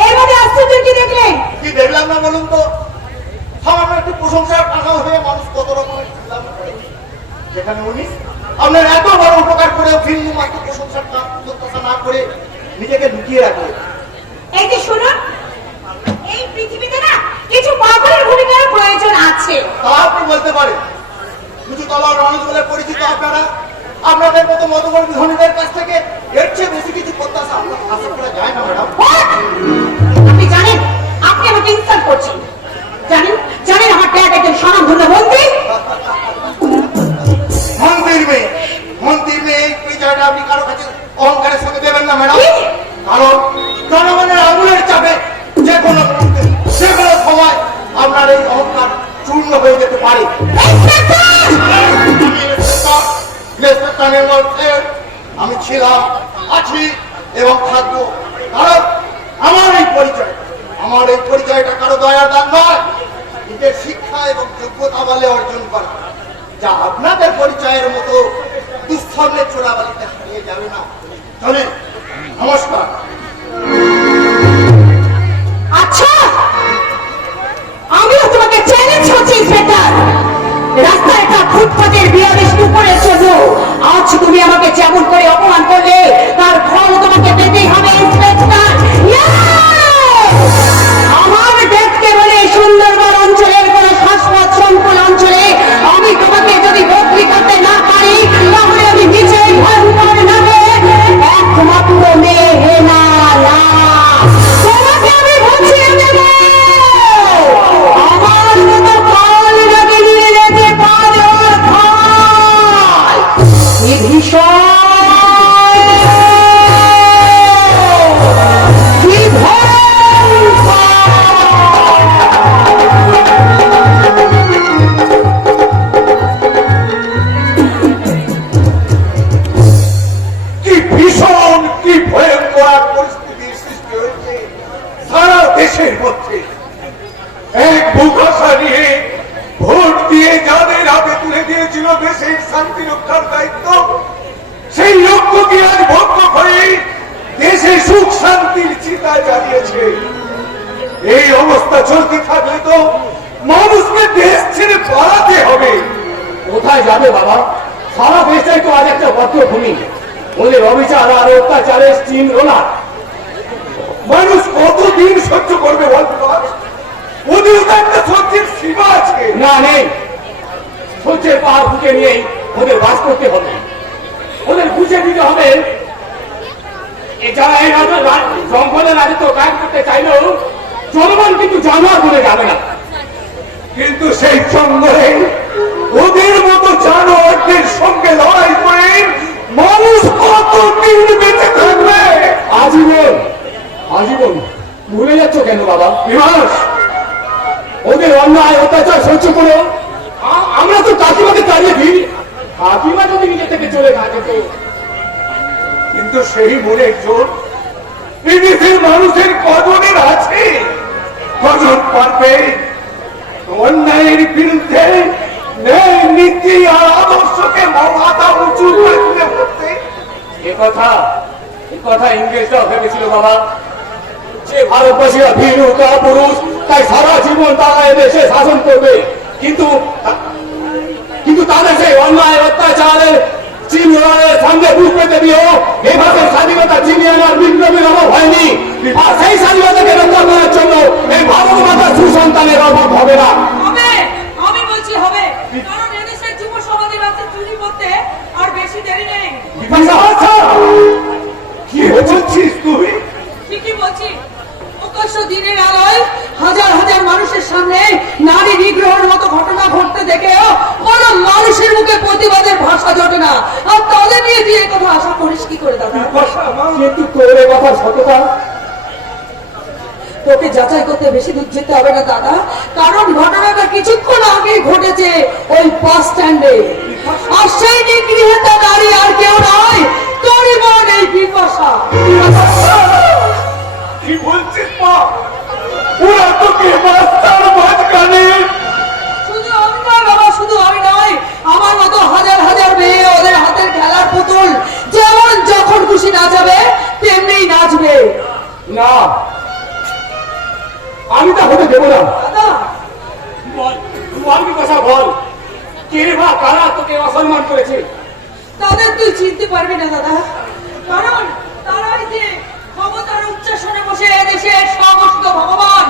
এর মধ্যে আশ্চর্য কি দেখলেন? কি দেখলাম না বলুন তো? সামান্য একটি প্রশংসার টাকা হয়ে মানুষ কত রকমের চিন্তা করে, যেখানে উনি আপনার এত বড় উপকার করেও ভিন্ন মাত্র প্রশংসার প্রত্যাশা না করে নিজেকে লুকিয়ে রাখে। এই যে শুনুন, এই পৃথিবীতে না কিছু পাগলের ভূমিকার প্রয়োজন আছে। তা আপনি বলতে পারেন। কিছু তলার মানুষ বলে পরিচিত আপনারা, আপনাদের মতো মতবল বিধনীদের কাছ থেকে এর চেয়ে বেশি কিছু প্রত্যাশা আশা করা যায় না ম্যাডাম। What? আপনি জানেন আপনি আমাকে ইনসাল্ট করছেন? জানেন জানেন আমার ড্যাড একজন স্বনামধন্য মন্ত্রী। মন্ত্রীর মেয়ে এই পরিচয়টা আপনি কারো কাছে অহংকারের সঙ্গে দেবেন না ম্যাডাম। কি? কারণ জনগণের আঙুলের চাপে যে কোনো মুহূর্তে, যে কোনো সময় আপনার এই অহংকার চূর্ণ হয়ে যেতে পারে। আমি ছিলাম, আছি এবং থাকবো। কারণ আমার এই পরিচয়টা কারো দয়ার দান নয়, নিজের শিক্ষা এবং যোগ্যতা বলে অর্জন করা, যা আপনাদের পরিচয়ের মতো দুঃস্বর্ণের চোরাবালিতে হারিয়ে যাবে না। চলেন, নমস্কার। আচ্ছা, আমিও তোমাকে চ্যালেঞ্জ করছি ইন্সপেক্টর। রাস্তায় একটা ফুটপাতের বিয়াল্লিশ কুকুরের জন্য আজ তুমি আমাকে যেমন করে অপমান করলে তার ফল তোমাকে পেতেই হবে ইন্সপেক্টর। আমার দেখতে বলে সুন্দরবন অঞ্চলের কোন শ্বাসপথ সংকুল অঞ্চলে আমি তোমাকে যদি বদলি করতে না পারি, তাহলে আমি নিজেই ভয়ঙ্কর নামে একমাত্র মেয়ে হেনা তোমাকে আমি বুঝিয়ে দেব। আমার মতো কাল নাকি নিয়ে যেতে পারে ওর ভাই। কি ভীষণ, কি ভয়ঙ্কর। কি ভীষণ, কি ভয়ঙ্কর এক পরিস্থিতির সৃষ্টি হয়েছে সারা দেশের মধ্যে। এক ভূভাষা নিয়ে ভোট দিয়ে যাদের হাতে তুলে দিয়েছিল দেশের শান্তি রক্ষার দায়িত্ব, সেই লক্ষ্যকে আজ ভঙ্গ করে দেশে সুখ শান্তির চিতা জ্বালিয়েছে। এই অবস্থা চলতে থাকলে তো মানুষকে দেশ ছেড়ে পালাতে হবে। কোথায় যাবে বাবা? সারা দেশটাই তো আজ একটা বদ্ধভূমি। ওদের অবিচার আর অত্যাচারের স্টিম রোলার। মানুষ কতদিন সহ্য করবে বলতে পার? ওদের তো একটা সহ্যের সীমা আছে। না নেই, সহ্যের পাহাড় বুকে নিয়েই ওদের বাস করতে হবে। ওদের বুঝে দিতে হবে যারা এই জঙ্গলের রাজত্ব কাজ করতে চাইলেও জনগণ কিন্তু জানোয়ার বলে যাবে না। কিন্তু সেই জঙ্গলে ওদের মতো জানোয়ারদের সঙ্গে লড়াই করে মানুষ কতদিন বেঁচে থাকবে? আজীবন। আজীবন ভুলে যাচ্ছ কেন বাবা? বিমাস, ওদের অন্যায় অত্যাচার সহ্য করে আমরা তো কাকিমাকে তাড়িয়ে দিই। কাকিমা যদি নিজে থেকে চলে না যেত, কিন্তু সেই মনের জোর বিদেশের মানুষের কজনের আছে? কজন পারবে অন্যায়ের বিরুদ্ধে ন্যায় নীতি আর আদর্শকে মাথা উঁচু করে তুলে ধরতে? এ কথা ইংরেজরাও ভেবেছিল বাবা, যে ভারতবাসীরা ভীরু পুরুষ, তাই সারা জীবন তারা এদেশে শাসন করবে। কিন্তু তাদের সেই অন্যায় অত্যাচারের চিহ্নের সঙ্গে বুক পেতে দিও এভাবে স্বাধীনতা চিনিয়ে আনার বিপ্লবীর অভাব হয়নি। আর সেই স্বাধীনতাকে রক্ষা করার জন্য এই ভারত মাতার সুসন্তানের অভাব হবে না। হবে, আমি বলছি হবে, কারণ এদেশের যুব সমাজের কাছে চুরি করতে আর বেশি দেরি নেই। কি বলছিস তুই? ঠিকই বলছি। প্রকাশ্য দিনের আলোয় হাজার হাজার মানুষের সামনে নারী নিগ্রহের মতো ঘটনা ঘটতে দেখেও কোন মানুষের মুখে প্রতিবাদের ভাষা জোটে না। আর তাদের নিয়ে তুই এই কথা আশা করিস কি করে দাদা? কিন্তু তোর এ কথা সততা তোকে যাচাই করতে বেশি দূর যেতে হবে না দাদা, কারণ ঘটনাটা কিছুক্ষণ আগে ঘটেছে ওই বাস স্ট্যান্ডে। আর সেই নিগৃহীত নারী আর কেউ নয়, তোরই বোন এই বিপাশা। কি বলছিস মা? ওরা তোকে রাস্তার মাঝখানে? শুধু আমি নয় বাবা, শুধু আমি নয়, আমার মতো হাজার হাজার মেয়ে ওদের হাতের খেলার পুতুল, যেমন যখন খুশি নাচাবে তেমনি নাচবে। না, আমি তা হতে দেবো না। দাদা বল কি কথা বল, কে বা কারা তোকে অসম্মান করেছে? তাদের তুই চিনতে পারবি না দাদা, কারণ তারাই যে ক্ষমতার উচ্চাসনে বসে এদেশের সমস্ত ভগবান।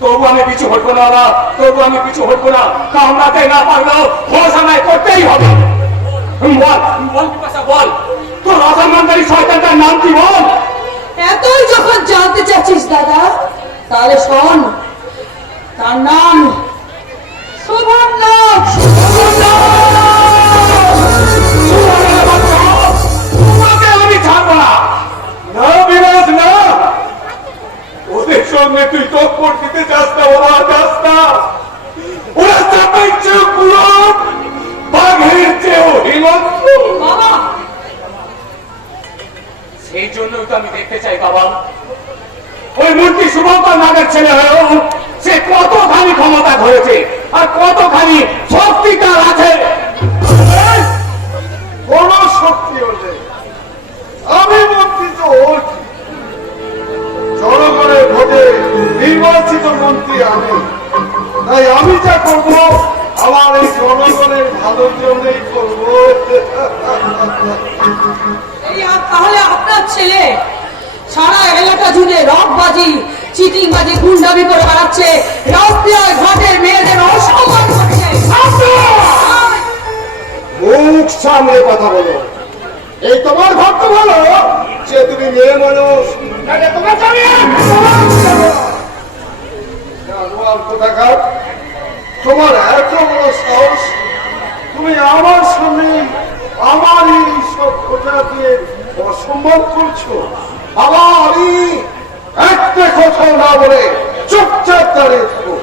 তবু আমি পিছু হটবো না, তবু আমি পিছু হটবো না। কামড়াতে না পারলেও ঘোষণায় করতেই হবে। বল কি কথা বল, তোর অসম্মানকারী শয়তানটার নাম কি বল? এতই যখন জানতে চাচ্ছিস দাদা, তাহলে শোন, তার নাম শোভন নাথ। তোমাকে আমি ছাড়বো না। না বিরাজ না, ওদের সঙ্গে তুই টক্কর দিতে চাস না বাবা, চাস না। ওরা চাপের চেয়েও কুরব, বাঘের চেয়েও হিংস্র। বাবা সেই জন্যই তো আমি দেখতে চাই বাবা, ওই মূর্তি শুভঙ্কর নাগের ছেলে হয়েও সে কতখানি ক্ষমতা ধরেছে আর কতখানি শক্তি তার আছে। কোন শক্তি হলে আমি মন্ত্রী তো হচ্ছি, জনগণের ভোটে নির্বাচিত মন্ত্রী আমি, তাই আমি যা করব আমার এই জনগণের ভালোর জন্যই করব। তাহলে আপনার ছেলে সারা এলাকা জুড়ে রকবাজি, চিটিংবাজি, গুন্ডামি করে বেড়াচ্ছে, রাস্তায় ঘাটের মেয়েদের অসম্মান করছে। মুখ সামনে কথা বলো। এই তোমার ভক্ত বলো যে তুমি মেয়ে মানুষ, তোমার কোথাকার তোমার এত বড় সাহস, তুমি আমার সামনে আমার এই সব খোঁজাকে অসম্মান করছো। বাবা আমি একটা কথা না বলে চুপচাপ দাঁড়িয়ে থাকো।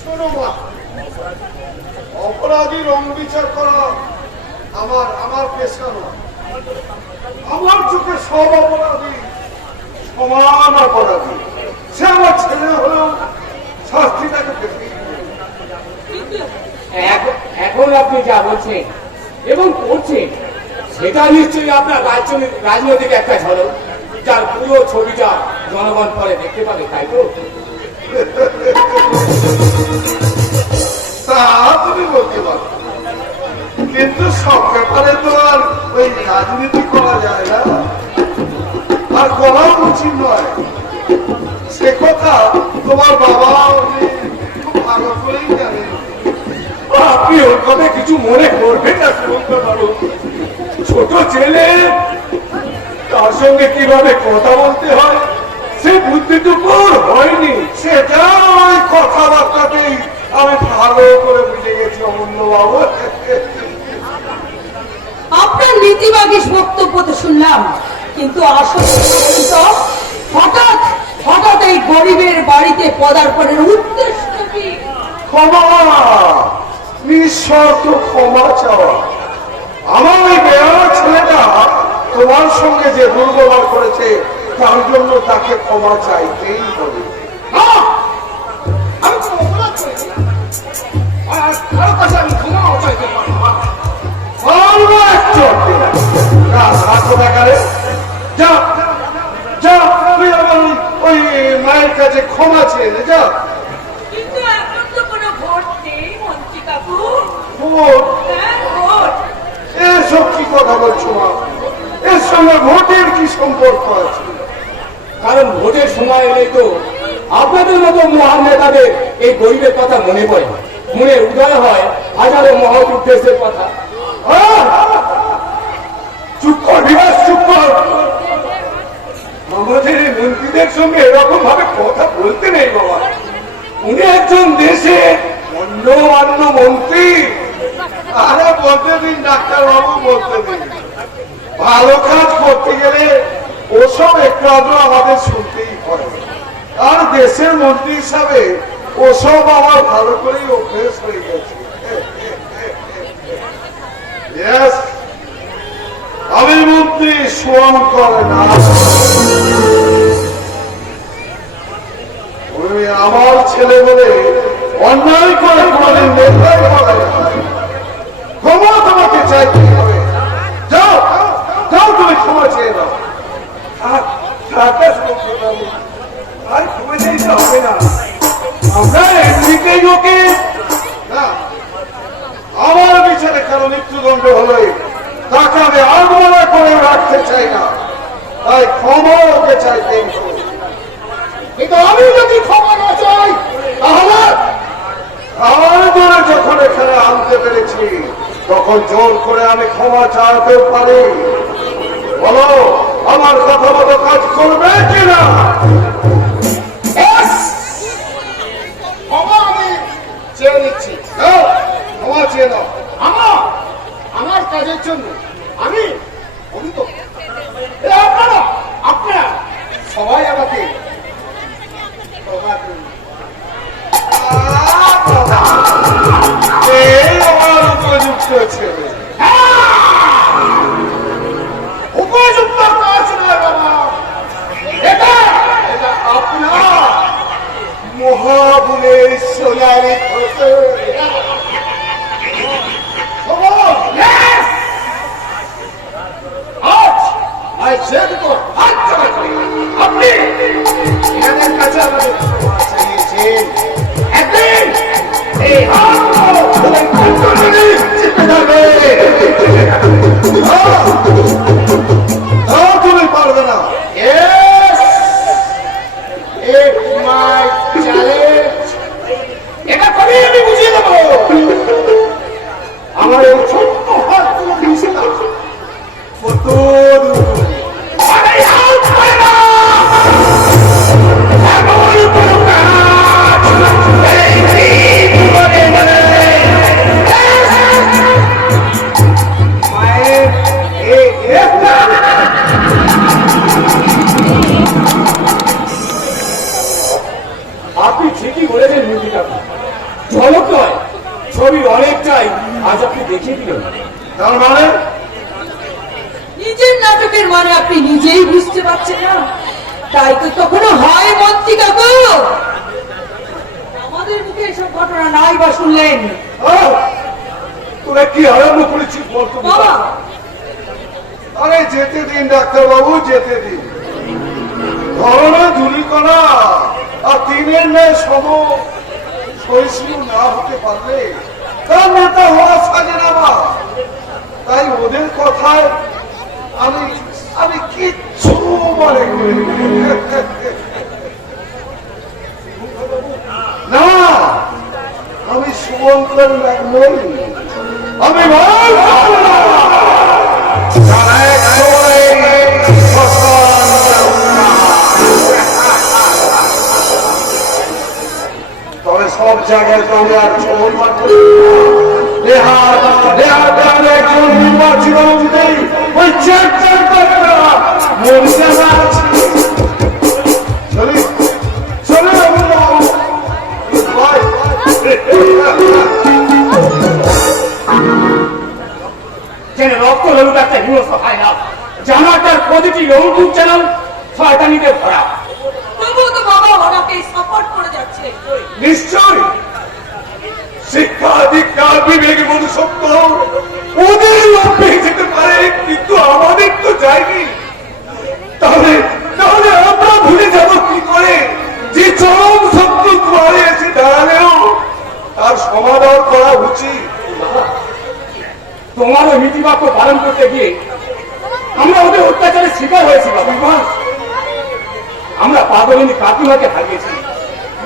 শোনো মা, অপরাধী রং বিচার করা আমার পেশা নয়। আমার চোখে সব অপরাধী সমান অপরাধী। সে আমার ছেলে হলেও শাস্তি তাকে পেতে। এখন আপনি যা বলছেন এবং করছেন সেটা নিশ্চয়ই আপনার রাজনৈতিক একটা ঝলক, যার পুরো ছবিটা জনগণ পরে দেখতে পাবে, তাই তো? তা তুমি বলতে পারো, কিন্তু সব ব্যাপারে তো আর ওই রাজনীতি করা যায় না, আর করা উচিত নয়। সে কথা তোমার বাবা খুব ভালো করেই জানে। আপনি ওর কথা কিছু মনে করবেন না শুনতে পারো। ছোট ছেলে, তার সঙ্গে কিভাবে কথা বলতে হয় সে বুদ্ধিটুকু হয়নি। সেটা ওই কথাবার্তাতেই আমি ভালো করে বুঝে গেছি অমূল্য বাবু। আপনার নীতিবাদী বক্তব্য তো শুনলাম, কিন্তু আসলে হঠাৎ হঠাৎ এই গরিবের বাড়িতে পদার্পণের উদ্দেশ্য কি? ক্ষমা, নিঃশর্ত ক্ষমা চাওয়া। আমার ওই বেয়ার ছেলেটা তোমার সঙ্গে যে দুর্ব্যবহার করেছে তার জন্য তাকে ক্ষমা চাইতেই হবে। না, আমি কোনো অপরাধ করেছি না। আর কারো কাছে আমি ক্ষমাও চাইতে পারি না। পারবো একটু না, রাখো দেখারে। যা যা, তুই আমার ওই মায়ের কাছে ক্ষমা চেয়ে নে, যা। কিন্তু এখন তো কোনো ভোট নেই মন্ত্রী কাকু। ভোট? হ্যাঁ, ভোট। এসব কি কথা বলছো মা? এর সঙ্গে ভোটের কি সম্পর্ক আছে? কারণ ভোটের সময় এলেই তো আপনাদের মতো মহান নেতাদের এই গরিবের কথা মনে পড়ে, মনে উদয় হয় হাজারো মহৎ উদ্দেশ্যের কথা। চুপ কর বিভাস, চুপ কর। আমাদের এই মন্ত্রীদের সঙ্গে এরকম ভাবে কথা বলতে নেই বাবা। উনি একজন দেশে গণ্যমান্য মন্ত্রী। আরে বলতে দিন ডাক্তার বাবু, বলতে দিন। ভালো কাজ করতে গেলে ওসব একটু আধটু আমাদের শুনতেই হয়। আর দেশের মন্ত্রী হিসাবে ওসব আমার ভালো করেই অভ্যেস হয়ে গেছে। Yes, আমি মন্ত্রী সোয়াম করে না। উনি আমার ছেলে বলে অন্যায় করে কোনদিন নির্ণয় করে না। ক্ষমা তোমাকে চাইতে হবে। যাও যাও, তুমি ক্ষমা চেয়ে নাও। আর ক্ষমা চাইতে হবে না, আমরা এমনিতেই ওকে না। আমার বিচারে কারো মৃত্যুদণ্ড হলে তাকে আমি আলমানা করে রাখতে চাই না, তাই ক্ষমা ওকে চাইতেই হবে। কিন্তু আমি যদি ক্ষমা না চাই তাহলে আমার জন্য যখন এখানে আনতে পেরেছি তখন জোর করে আমি ক্ষমা চাইতেও পারি। বলো, আমার কথা মতো কাজ করবে কিনা? ক্ষমা আমি চেয়ে নিচ্ছি। যাও, ক্ষমা চেয়ে নাও। আমার কাজের জন্য আমি অভিত। আপনারা আপনারা সবাই আমাকে ক্ষমা করুন। এই আমার উপযুক্ত ছেলে। উপযুক্ত কাজ নয় বাবা, এটা এটা আপনার মহাগুণের সোনারি ফসল। আজ আপনি এনাদের কাছে আমাদের ক্ষমা চাইছেন। একদিন এই তুমি পারবে না। Yes, it's my challenge. এটা করে আমি বুঝিয়ে দেবো। আমার এই ছোট্ট হাতগুলো নিচে না, কত দূর। আরে হাত করে না, এমন কোনো কাজ এই জীবনে মানে মায়ের আপনি ঠিকই বলেছেন মন্ত্রী কাকু, ঝলক নয় ছবির অনেকটাই আজ আপনি দেখিয়ে দিলেন। তার মানে নিজের নাটকের মানে আপনি নিজেই বুঝতে পারছেন না, তাই তো তখনও হয় মন্ত্রী কাকু। আমাদের মুখে এসব ঘটনা নাই বা শুনলেন? তোরা কি আরম্ভ করেছিস বলতো? বাবা, আরে যেতে দিন ডাক্তার বাবু, যেতে দিন। ধরনা ধুলি করা আর দিনের ন্যায় সহিষ্ণু না হতে পারলে তার নেতা হওয়া সাজে না বা। তাই ওদের কথায় আমি আমি কিচ্ছু মনে করি না। আমি শুভঙ্কর নই, আমি তবে সব জায়গায় তো আমি আর ছবল মারতে একজন নির্বাচিত অনুযায়ী ওই চার মরিয়া চলি হলুদ একটা হিংস্র হয় না, জামাটার প্রতিটি ইউটিউব চ্যানেল শয়তানিতে ভরা। তবুও তো বাবা ওনাকে সাপোর্ট করে যাচ্ছে। নিশ্চয় শিক্ষা দীক্ষা বিবেক মনুষ্যত্ব ওদের পেয়ে যেতে পারে, কিন্তু আমাদের তো যায়নি। তাহলে তাহলে আমরা ভুলে যাব কি করে যে চরম সত্য দুয়ারে এসে দাঁড়ালেও তার সমাধান করা উচিত? তোমার ওই নীতিবাক্য পালন করতে গিয়ে আমরা ওদের অত্যাচারের শিকার হয়েছি বাবা। আমরা পাগলিনী কাকিমাকে হারিয়েছি,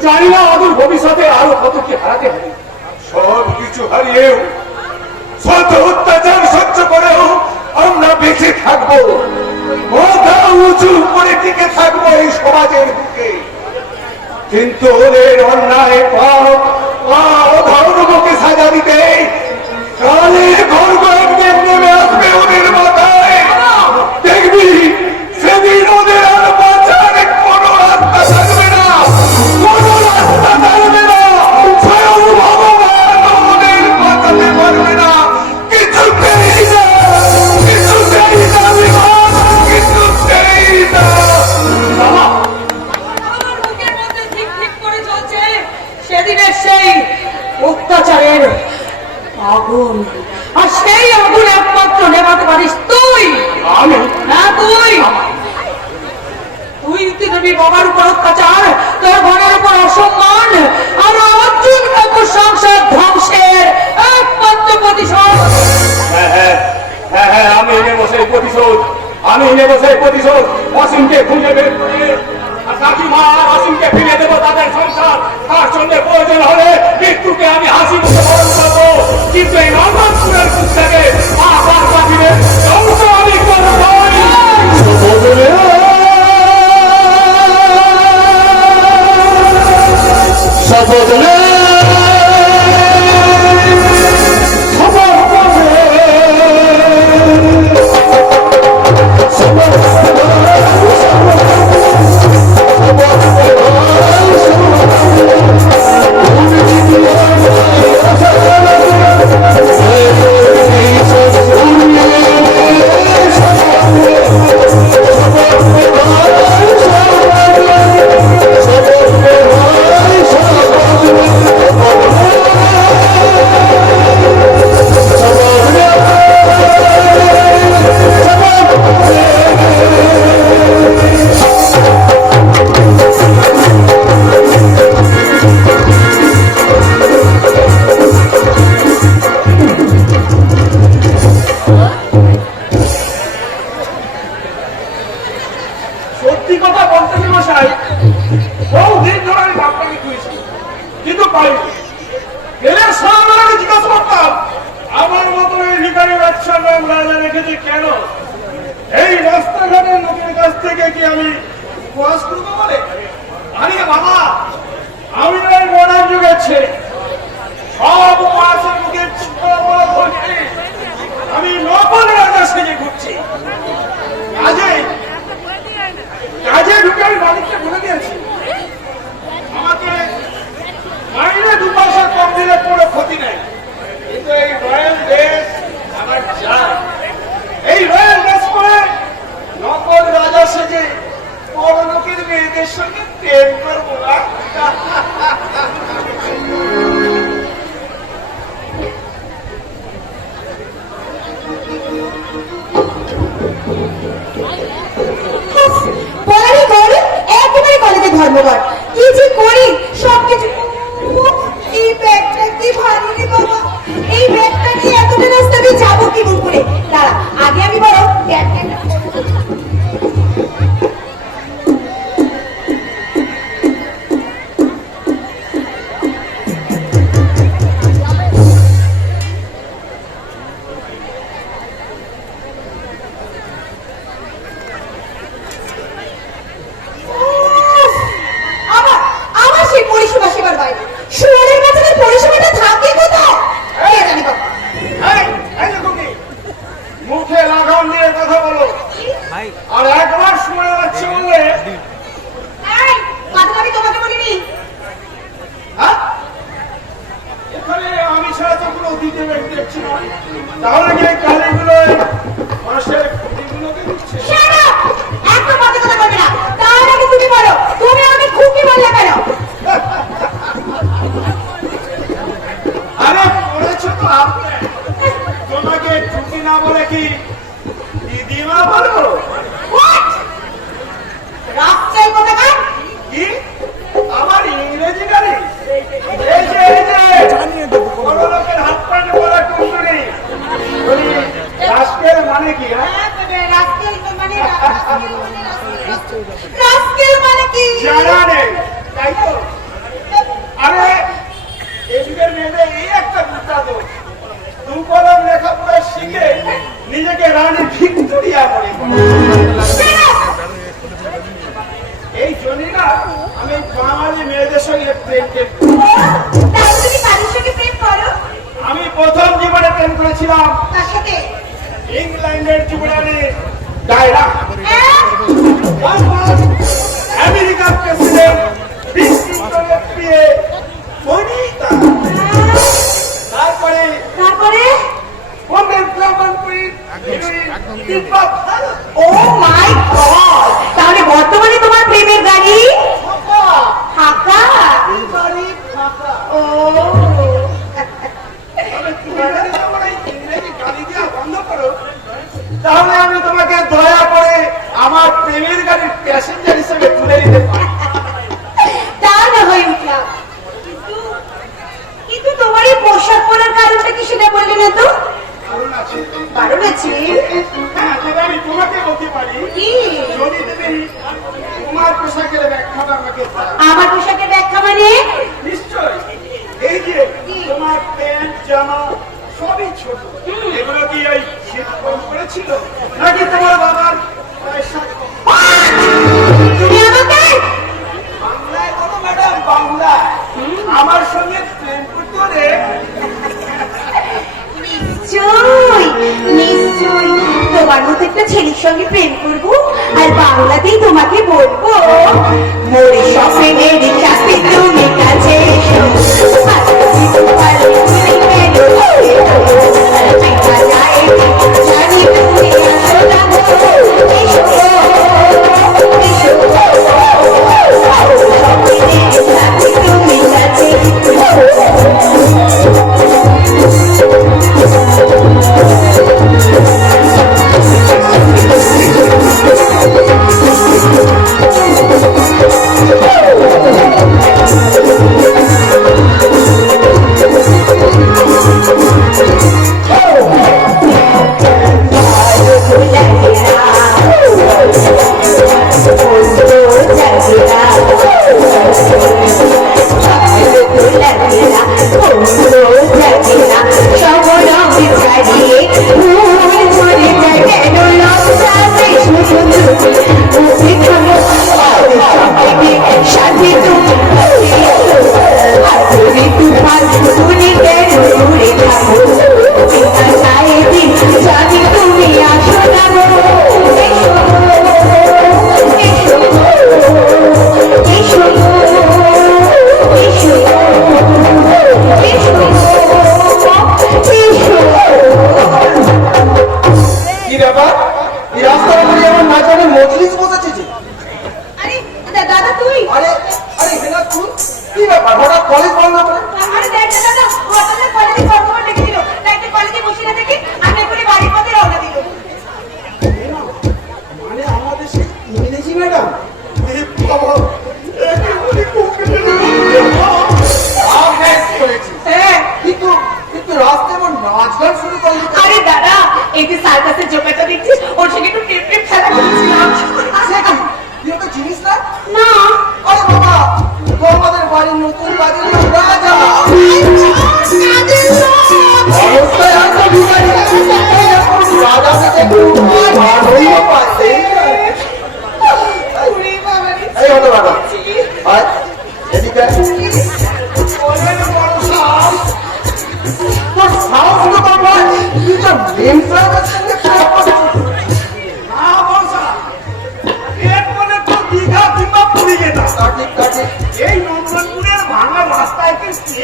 জানি না অদূর ভবিষ্যতে আরো কতকে হারাতে হবে। সব কিছু হারিয়েও শত অত্যাচার সহ্য করেও আমরা বেঁচে থাকবো, মাথা উঁচু করে টিকে থাকবো এই সমাজের বুকে। কিন্তু ওদের অন্যায় পাপ অধর্মকে সাজা দিতে কালে গর্ব একদিন নেমে আসবে ওদের মাথায়। দেখবি সেদিন ওদের আর বাঁচার কোনো রাস্তা থাকবে না, কোনো রাস্তা থাকবে না। স্বয়ং ভগবান ওদের বাঁচাতে পারবে না, কিছুতেই না, কিছুতেই না বিমান, কিছুতেই না। আমার বুকের মধ্যে ঠিক ঠিক করে চলছে সেদিনের সেই অত্যাচারের আগুন, আর সেই আগুন একমাত্র নেভাতে পারিস তুই। আমি হ্যাঁ তুই দেবী বাবার উপর অত্যাচার, তোর বোনের উপর অসম্মান, আর অর্জুন কাকুর সংসার ধ্বংসের একমাত্র প্রতিশোধ। হ্যাঁ, আমি নেবো সেই প্রতিশোধ, আমি নেবো সেই প্রতিশোধ। অসীমকে খুঁজে বের করে আর কাকিমা আর অসীমকে ফিরে দেবো তাদের সংসার। তার জন্য প্রয়োজন হলে মৃত্যুকে আমি হাসি মুখে বরণ করবো, কিন্তু এই রহমানপুরের পুস্তকে আবার পাঠিয়ে ধ্বংস আমি করবো। সত্যি কথা বলতে কি মশাই, বহুদিন ধরে আমি ভাবটাকে খুঁজছি, কিন্তু পাইনি। গেলে সামনে জিজ্ঞাসা করতাম আমার মতো এই ভিখারি বাচ্চার নাম রাজা রেখেছে কেন? এই রাস্তাঘাটের লোকের কাছ থেকে কি আমি উপহাস করবো বলে? আরে বাবা, আমি না এই মডার্ন যুগের ছেলে, সব উপহাসের মুখে আমি নকল রাজা সেজে ঘুরছি। কাজে ঢুকে আমি মালিককে বলে দিয়েছি আমাকে মাইনে 2 পয়সা কম দিলে কোনো ক্ষতি নাই, কিন্তু এই রয়্যাল ড্রেস আমার চাই। এই রয়্যাল ড্রেস পরে নকল রাজা সেজে বড় লোকের মেয়েদের সঙ্গে প্রেম করবো না। বলারই কর, একেবারে কলেজে ধর্মঘট। কি যে করি সবকিছু। এই ব্যাগটা কি ভারী রে বাবা, এই ব্যাগটা নিয়ে এতটা রাস্তা আমি যাবো কি করে? দাঁড়া, আগে আমি বলো ব্যাগটা। দিতে দেখছি না, তাহলে কি এই কালিগুলো মানুষের ক্ষতিগুলোকে দিচ্ছে? Shut up! একদম বাজে কথা বলবে না। তার আগে তুমি বলো, তুমি আমাকে খুকি বললে কেন? আরে বলেছো তো আপনি, তোমাকে টুকি না বলে কি দিদিমা বলো? What? রাস্তায় কোথাকার? কি আমার ইংরেজি গাড়ি? এই যে বড় লোকের হাত পানি বলা টুকটুকি, রাস্কেল মানে কি? হ্যাঁ, রাস্কেল মানে রাস্কেল মানে কি? জানা নেই তাই তো? আরে এদিকের মেয়েদের এই একটা গুটা দোষ, দু কলম লেখাপড়া শিখে নিজেকে রানী ভিক্টোরিয়া মনে করে। এই জন্যই না আমি বাঙালি মেয়েদের সঙ্গে প্রেম করি। তাহলে তুমি কাদের সঙ্গে প্রেম করো? আমি প্রথম জীবনে প্রেম করেছিলাম তার সাথে ইংল্যান্ডের যুবরানী ডায়না, আমেরিকার প্রেসিডেন্ট বিল ক্লিন্টনের বিয়ে বনিতা, তারপরে তারপরে বোম্বের glamour queen heroine Dipa Bharat. Oh my god! তাহলে বর্তমানে তোমার প্রেমের গাড়ি ফাঁকা? এই বাড়ি ফাঁকা। ও তবে তুমি যদি আমার এই ইংরেজি গালি দেওয়া বন্ধ করো, তাহলে আমি তোমাকে দয়া করে আমার প্রেমের গাড়ির প্যাসেঞ্জার হিসেবে তুলে নিতে পারি। তা না হয়ে উঠলাম, কিন্তু তোমার এই পোশাক পরার কারণটা কি সেটা বললে না তো? কারণ আছে। কারণ আছে? হ্যাঁ, তবে আমি তোমাকে বলতে পারি, কি? যদি তুমি তোমার পোশাকের ব্যাখ্যাটা আমাকে দাও। আমার পোশাকের ব্যাখ্যা মানে? নিশ্চয়। এই যে তোমার প্যান্ট জামা সবই ছোট, এগুলো কি ওই শীত কম করেছিল নাকি তোমার বাবার পয়সা কম? তুমি আমাকে বাংলায় বলো ম্যাডাম, বাংলায়। আমার সঙ্গে প্রেম করতে হলে নিশ্চয়ই নিশ্চয়ই তোমার মতো একটা ছেলের সঙ্গে প্রেম করবো আর বাংলাতেই তোমাকে বলবো, মোরে স্বপ্নের কাছে তুমি কাছে এসো, ভালোবাসি তোমার তুমি কেন চিন্তা যায় জানি তুমি আসো না গো, এসো এসো স্বপ্নের কাছে তুমি কাছে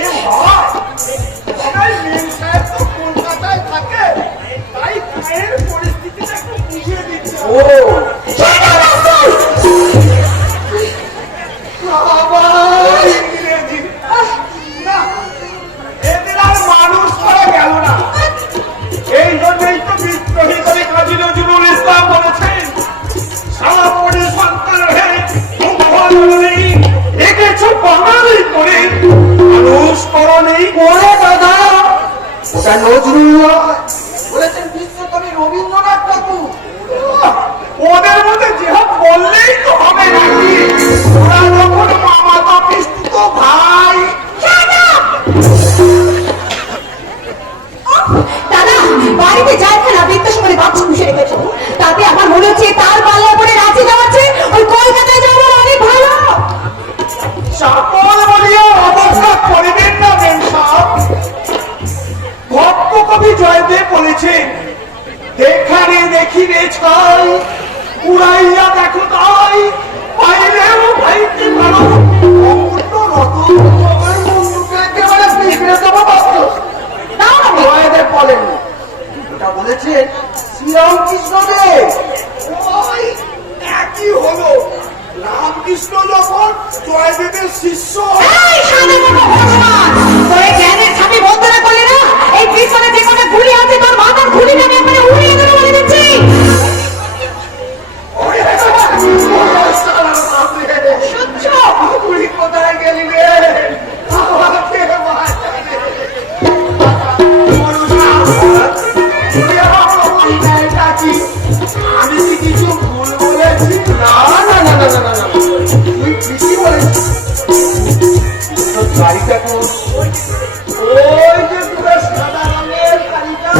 এ হয় সবাই মেম সাহেব তো কলকাতায় থাকে, তাই গায়ের পরিস্থিতিটা একটু বুঝিয়ে দিচ্ছে। ও আবার ইংরেজি। না, এদের আর মানুষ করা গেল না। এই জন্যই তো বিদ্রোহী কবি কাজী নজরুল ইসলাম বলেছেন, সারা পড়ে সন্তান হয়ে এঁকেছো বাঙালি করে মানুষ করণেই ওরে দাদা, ওটা নজরুল নয়, বলেছেন বিশ্বকবি রবীন্দ্রনাথ ঠাকুর। ওদের মধ্যে যেহাদ বললেই তো হবে নাকি? ওরা যখন মামাতো পিস্তুত ভাই। দাদা, বাড়িতে যাই খেলা বৃত্তাস করে বাচ্চা পুষে রেখেছো, তাতে আমার মনে হচ্ছে তার পাল্লা পরে রাঁচি যাওয়াচ্ছে ওই কলকাতায় যাওয়ার অনেক ভালো। চাপল বলিয়া অবস্থা করিবেন না মেম সাহেব। ভক্ত কবি জয়দেব বলেছেন, দেখারে দেখিবে ছাই, উড়াইয়া দেখো তাই, পাইলেও ভাইতে পারো অমূল্য রতন। আমার বন্ধুকে একেবারে বিগড়ে দেবো বাস্তব। দাও না মেয়ে। জয়দেব বলেন, ওটা বলেছেন শ্রীরামকৃষ্ণ দেব। ওই একই হলো, রামকৃষ্ণ যখন জয়দেবের শিষ্য। এই সাধু বাবা ভগবান, তোরে জ্ঞানের ছাপে বন্দনা করলে না, এই পিছনে যে কোনো গুলি আছে তোর মাথার খুলিটা আমি একবারে উড়িয়ে দেবো বলে দিচ্ছি। সহ্য। তুই কোথায় গেলি রে? আমাকে বাঁচালে। আমি কি কিছু ভুল বলেছি? না না না না না না না, তুই ঠিকই বলেছিস। তোর গাড়িটা কোন? ওই যে পুরো সাদা রঙের গাড়িটা।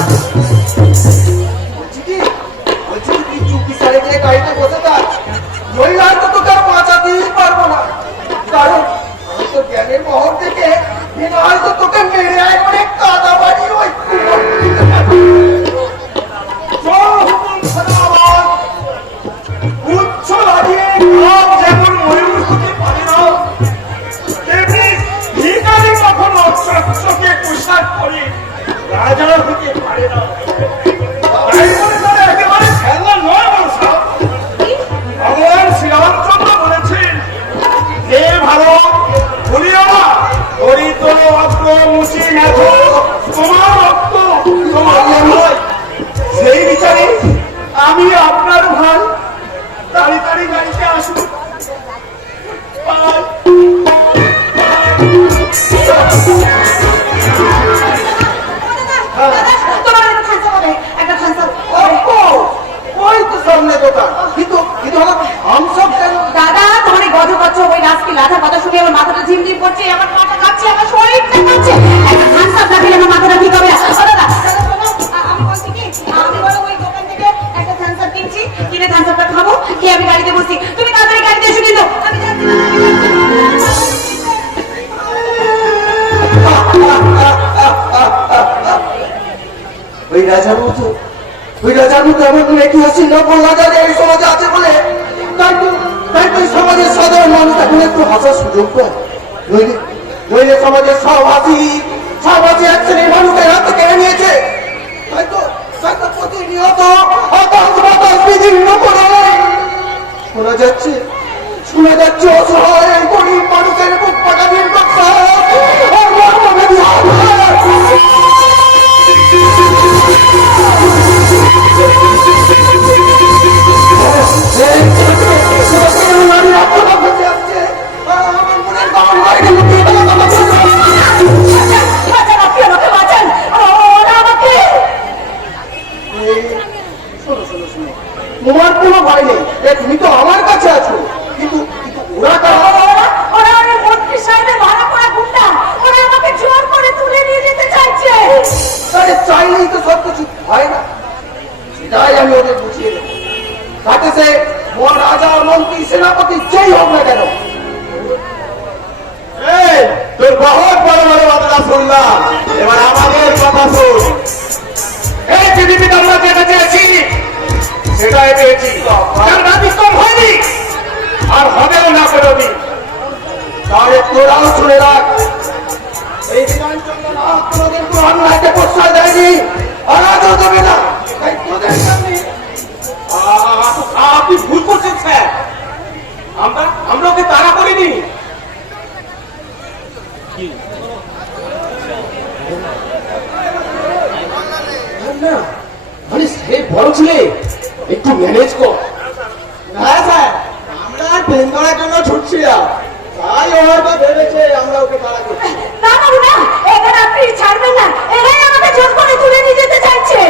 বলছি কি তুই চুপি সারে গিয়ে গাড়িতে বসে থাক, নইলে হয়তো তোকে আর বাঁচাতেই পারবো না। কারণ আমি তো জ্ঞানের মহল থেকে হয়তো তোকে মেরে একবারে কাদা বাড়ি ওই কুয়োর দিকে যাবো। জয় হুকুম সদাবাদ। উচ্চ লাগিয়ে কাপ যেমন ময়ূর হতে পারে না, তেমনি ভিখারি কখনো চকচকে পোশাক পরে রাজা হতে পারে না। তাই বলে তারা একেবারে খেলা নয় মশা। ভগবান শ্রীরামচন্দ্র বলেছেন, হে ভারত ভুলিও না, দরিদ্র অস্ত্র মুচি মেধো তোমার রক্ত তোমার নয়। সেই বিচারে আমি আপনার ভাই, তাড়াতাড়ি গাড়িতে আসুন। বাই। দাদা, তোমার একটা থামসা হবে, একটা থামসা। ওই তো সামনে দোকান, কিন্তু আমার আমসব কেন? দাদা, তোমার এই গজগজ ওই রাজকে লাঠা কথা শুনে আমার মাথাটা ঝিমঝিম করছে, আমার মাথা কাঁপছে, আমার শরীরটা কাঁপছে। একটা থামসা না খেলে আমার মাথাটা ঠিক হবে না। ও দাদা, দাদা শোনো, আমি বলছি কি, আমি বলো ওই দোকান থেকে একটা থামসা কিনছি, কিনে থামসাটা খাবো, খেয়ে আমি গাড়িতে বসি। তুমি তাড়াতাড়ি গাড়িতে এসো কিন্তু। আমি যাচ্ছি না, আমি যাচ্ছি ওই রাজার মতো এমন মেকি হাসিন নকল রাজা এই সমাজে আছে বলে তাই তো এই সমাজের সাধারণ মানুষ এখন একটু হাসার সুযোগ পায়। নইলে সমাজের সব হাসি এক শ্রেণীর মানুষের হাতে কেড়ে নিয়েছে। তাই তো প্রতিনিয়ত হতাশ বিভিন্ন করে শোনা যাচ্ছে অসহায় গরিব মানুষের বুক পাটানির কথা। তোমার কোনো ভয় নেই, তুমি তো আমার কাছে আছো, কিন্তু ওরা ওরা ওই মন্ত্রী সাহেবের ভাড়া করা গুন্ডা, ওরা আমাকে জোর করে তুলে নিয়ে যেতে চাইছে। তাহলে চাইলেই তো সব কিছু হয় না, সেটাই আমি ওদের বুঝিয়ে দেবো। তাতে সে রাজা মন্ত্রী সেনাপতি যেই হোক না কেন। তোর বহুত বড় বড় কথা শুনলাম, এবার আমাদের কথা শোন। এই পৃথিবীতে আমরা যেটা চেয়েছি সেটাই পেয়েছি, তার ব্যতিক্রম হয়নি আর হবেও না কোনোদিন। তাহলে তোরাও শুনে রাখ, কোনোদিন তো অন্যায়কে প্রশ্রয় দেয়নি, আর আজও দেবে না। তাই তোদের সামনে আপনি ভুল করছেন স্যার। আমরা ওকে তাড়া করিনি। না মানে সে বড় ছেলে, একটু ম্যানেজ কর। হ্যাঁ স্যার, আমরা আর প্রেম করার জন্য ছুটছি না, তাই ও হয়তো ভেবেছে আমরা ওকে তাড়া করছি। না বাবু না, এখানে আপনি ছাড়বেন না, এরাই আমাকে জোর করে তুলে নিয়ে যেতে চাইছে।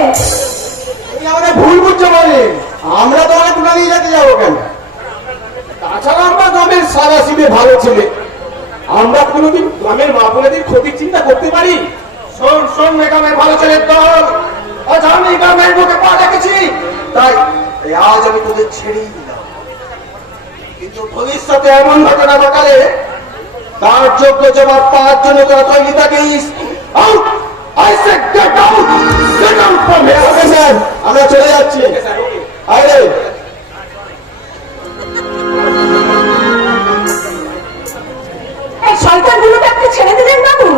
তুমি আমাদের ভুল বুঝছো বলে আমরা তোমাকে তুলে নিয়ে যেতে যাবো কেন? তাছাড়া আমরা গ্রামের সারা সিধে ভালো ছেলে, আমরা কোনোদিন গ্রামের মা বোনেদের ক্ষতির চিন্তা করতে পারি? শোন শোন, গ্রামের ভালো ছেলের দল, আজ আমি গ্রামের বুকে পা রেখেছি, তাই আজ আমি তোদের ছেড়েই দিলাম। কিন্তু ভবিষ্যতে এমন ঘটনা ঘটালে তার যোগ্য জবাব পাওয়ার জন্য তোরা তৈরি থাকিস। Out! I said get out! Get out from here! Okay, sir. আমরা চলে যাচ্ছি। আরে এই শয়তানগুলোকে আপনি ছেড়ে দিলেন বাবু?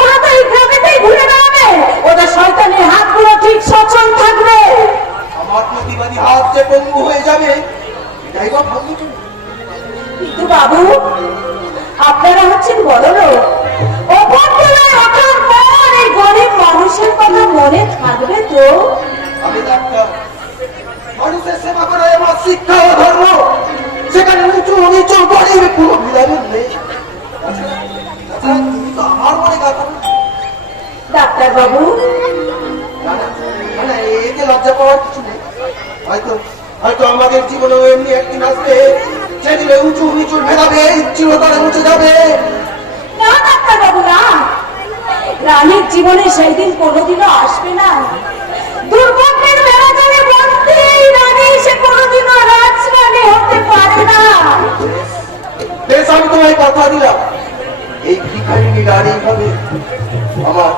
ওরা তো এই গ্রামেতেই ঘুরে বেড়াবে, ওদের শয়তানের হাতগুলো ঠিক সচল থাকবে। আমার প্রতিবাদী হাত যে পঙ্গু হয়ে যাবে, এটাই বা ভাবলি তুমি? কিন্তু বাবু, আপনারা হচ্ছেন বড় লোক, ওপর তলায় ওঠার পর এই গরিব মানুষের কথা মনে থাকবে তো? আমি ডাক্তার, মানুষের সেবা করা আমার শিক্ষা ও ধর্ম, সেখানে উঁচু নিচু গরিব কোনো ভেদাভেদ নেই। তাছাড়া তুমি তো আমার মনে কথা ডাক্তার বাবু, মানে এতে লজ্জা পাওয়ার কিছু নেই। হয়তো হয়তো আমাদের জীবনেও এমনি একদিন আসবে সেদিনে উঁচু নিচুর ভেদাভেদ চিরতরে মুছে যাবে। না ডাক্তার বাবু না, রানীর জীবনে সেই দিন কোনোদিনও আসবে না। দুর্ভাগ্যের বেড়া জালে বন্দি রানী সে কোনোদিনও রাজরানী হতে পারে না। বেশ, আমি তোমায় কথা দিলাম, এই ভিখারিনী রানী হবে আমার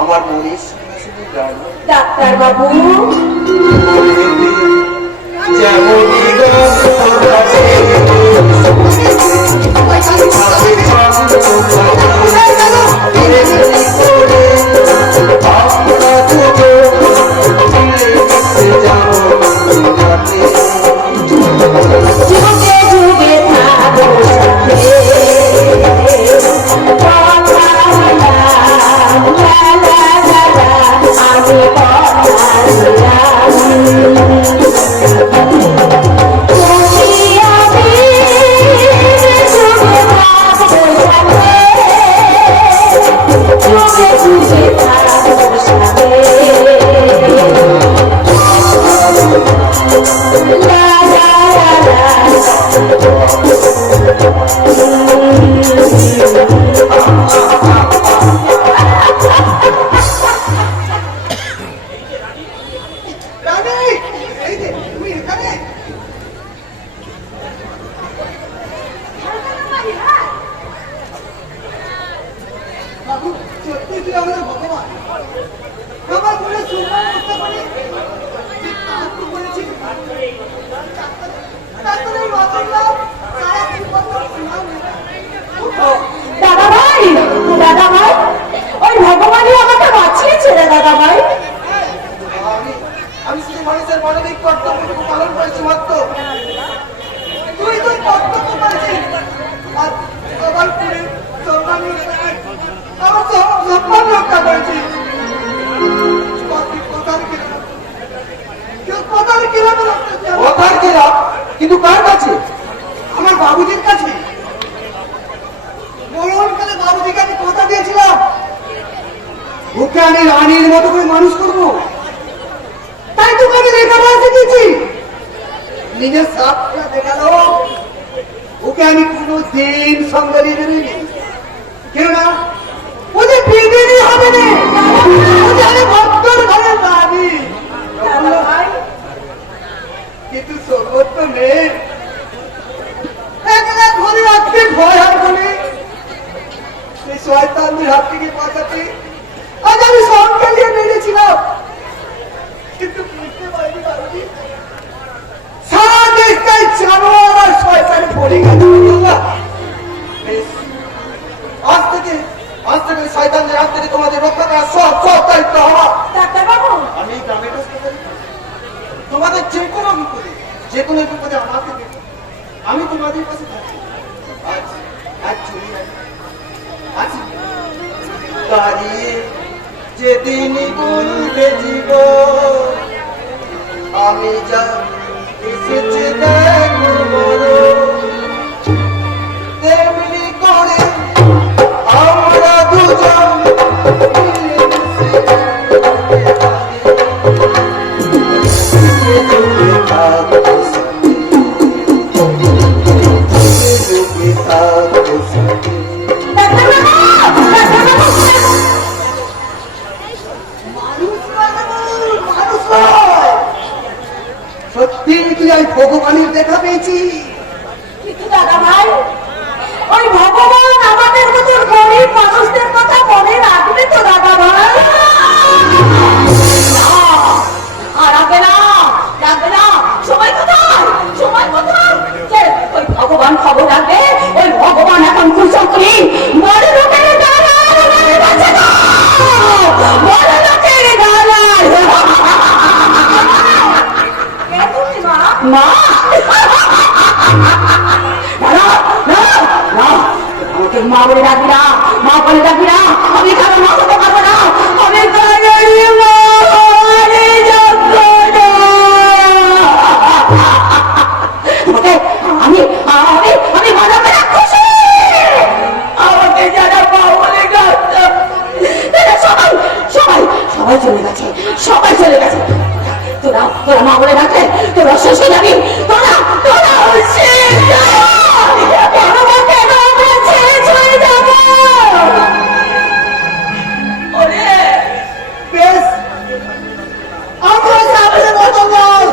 আমার মনের সিংহাসনের রানী। ডাক্তার বাবু, যেমনই গান ফোটাবে, আমরা দুটো মিলে মিশে যাবো রাতে। যুগে যুগে থাকো সাথে, কথা দিলাম, লা লা লা লা, আমি কথা দিলাম। তুমি আমি যুগে থাকবো সাথে, যুগে যুগে থাকবো সাথে। লা লা লা লা। রানী, এই যে তুমি এখানে। বাবু, সত্যি তুই আমাদের ভগবান। আমার মনে সুন্দর করতে পারি যে কাজ তো করেছি, তারপরে এই মাথাটা সারা জীবন শুনাও। দাদা ভাই, দাদা ভাই, ওই ভগবানই আমাকে বাঁচিয়েছে রে দাদা ভাই। আমি শুধু মানুষের মানবিক কর্তব্যটুকু পালন করেছি মাত্র। তুই তুই কর্তব্য করেছিস আর আমার পুরে সম্মান আমার সম্মান রক্ষা করেছিস। কথার কিভাবে কথার কেরা, কিন্তু কার কাছে? আমার বাবুজির কাছে। মরণকালে বাবুজিকে আমি কথা দিয়েছিলাম ওকে আমি রানীর মতো করে মানুষ করবো, তাই তোকে আমি লেখাপড়া শিখিয়েছি। নিজের সাপটা দেখালো ওকে আমি কোনো দিন সঙ্গে নিয়ে দেবিনি, কেননা ওদের বিদেরই হবে না, ওদের আমি ভক্তর ঘরের রানী। কিন্তু সর্বত্র নেই, একলা ঘরে রাখতে ভয় হয় বলে সেই শয়তানদের হাত থেকে বাঁচাতে আজ আমি সঙ্গে নিয়ে বেরিয়েছিলাম। কিন্তু বুঝতে পারিনি বাবুজি, সারা দেশটাই জানো আমার শয়তানে পড়ে গেছে। আজ থেকে থেকে ওই শয়তানদের হাত থেকে তোমাদের রক্ষা করা সব দায়িত্ব আমার। ডাক্তারবাবু, আমি এই গ্রামের হাসপাতালে তোমাদের যে কোনো বিপদে আমাকে দেখো। আমি তোমাদের কাছে থাকি। আজ চলে যাই। আজ দাঁড়িয়ে যেদিন বলবে জীবন, আমি যা এসেছে দেখো মরণ, তেমনি করে আমরা দুজন ডাক্তারবাবু, সত্যি কি আমি ভগবানের দেখা পেয়েছি? কিন্তু দাদা ভাই, ওই ভগবান আমাদের মতো গরিব মানুষদের কথা মনে রাখবে তো দাদা ভাই? না, আর রাখবে না, রাখবে না। সময় কোথায়? যে ওই ভগবান খবর রাখবে, ওই ভগবান এখন কুচক্রি বড় লোকের দালাল হয়ে গেছে গো। বড় লোকের দালাল। কে তুমি মা? মা? আমাকে মা বলে ডাকি না, মা বলে ডাকি না। আমি কারো মা হতে পারবো না। আমি কারোরই মা হতে যোগ্য না। ওকে, আমি মানবে না খুশি। আমাকে যারা মা বলে ডাকতো, তারা সবাই চলে গেছে। তোরা মা বলে ডাকলে তোরা শেষ হয়ে যাবি। তোরা শেষ বেশ, আমরা সামনে মতো নয়।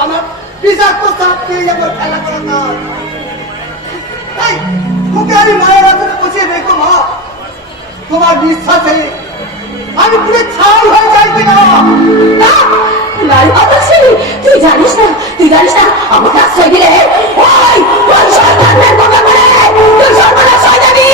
আমার বিষাক্ত সাপ পেয়ে যাবো খেলা করা কাজ। তাই তোকে আমি মায়ের আসলে বসিয়ে রেখো মা। তোমার বিশ্বাসে আমি পুরো ছাই হয়ে যাই কিনা। তুই জানিস না আমাকে আশ্রয় দিলে ওই সরকারের কথা বলে তুই সর্বনাশ হয়ে যাবি।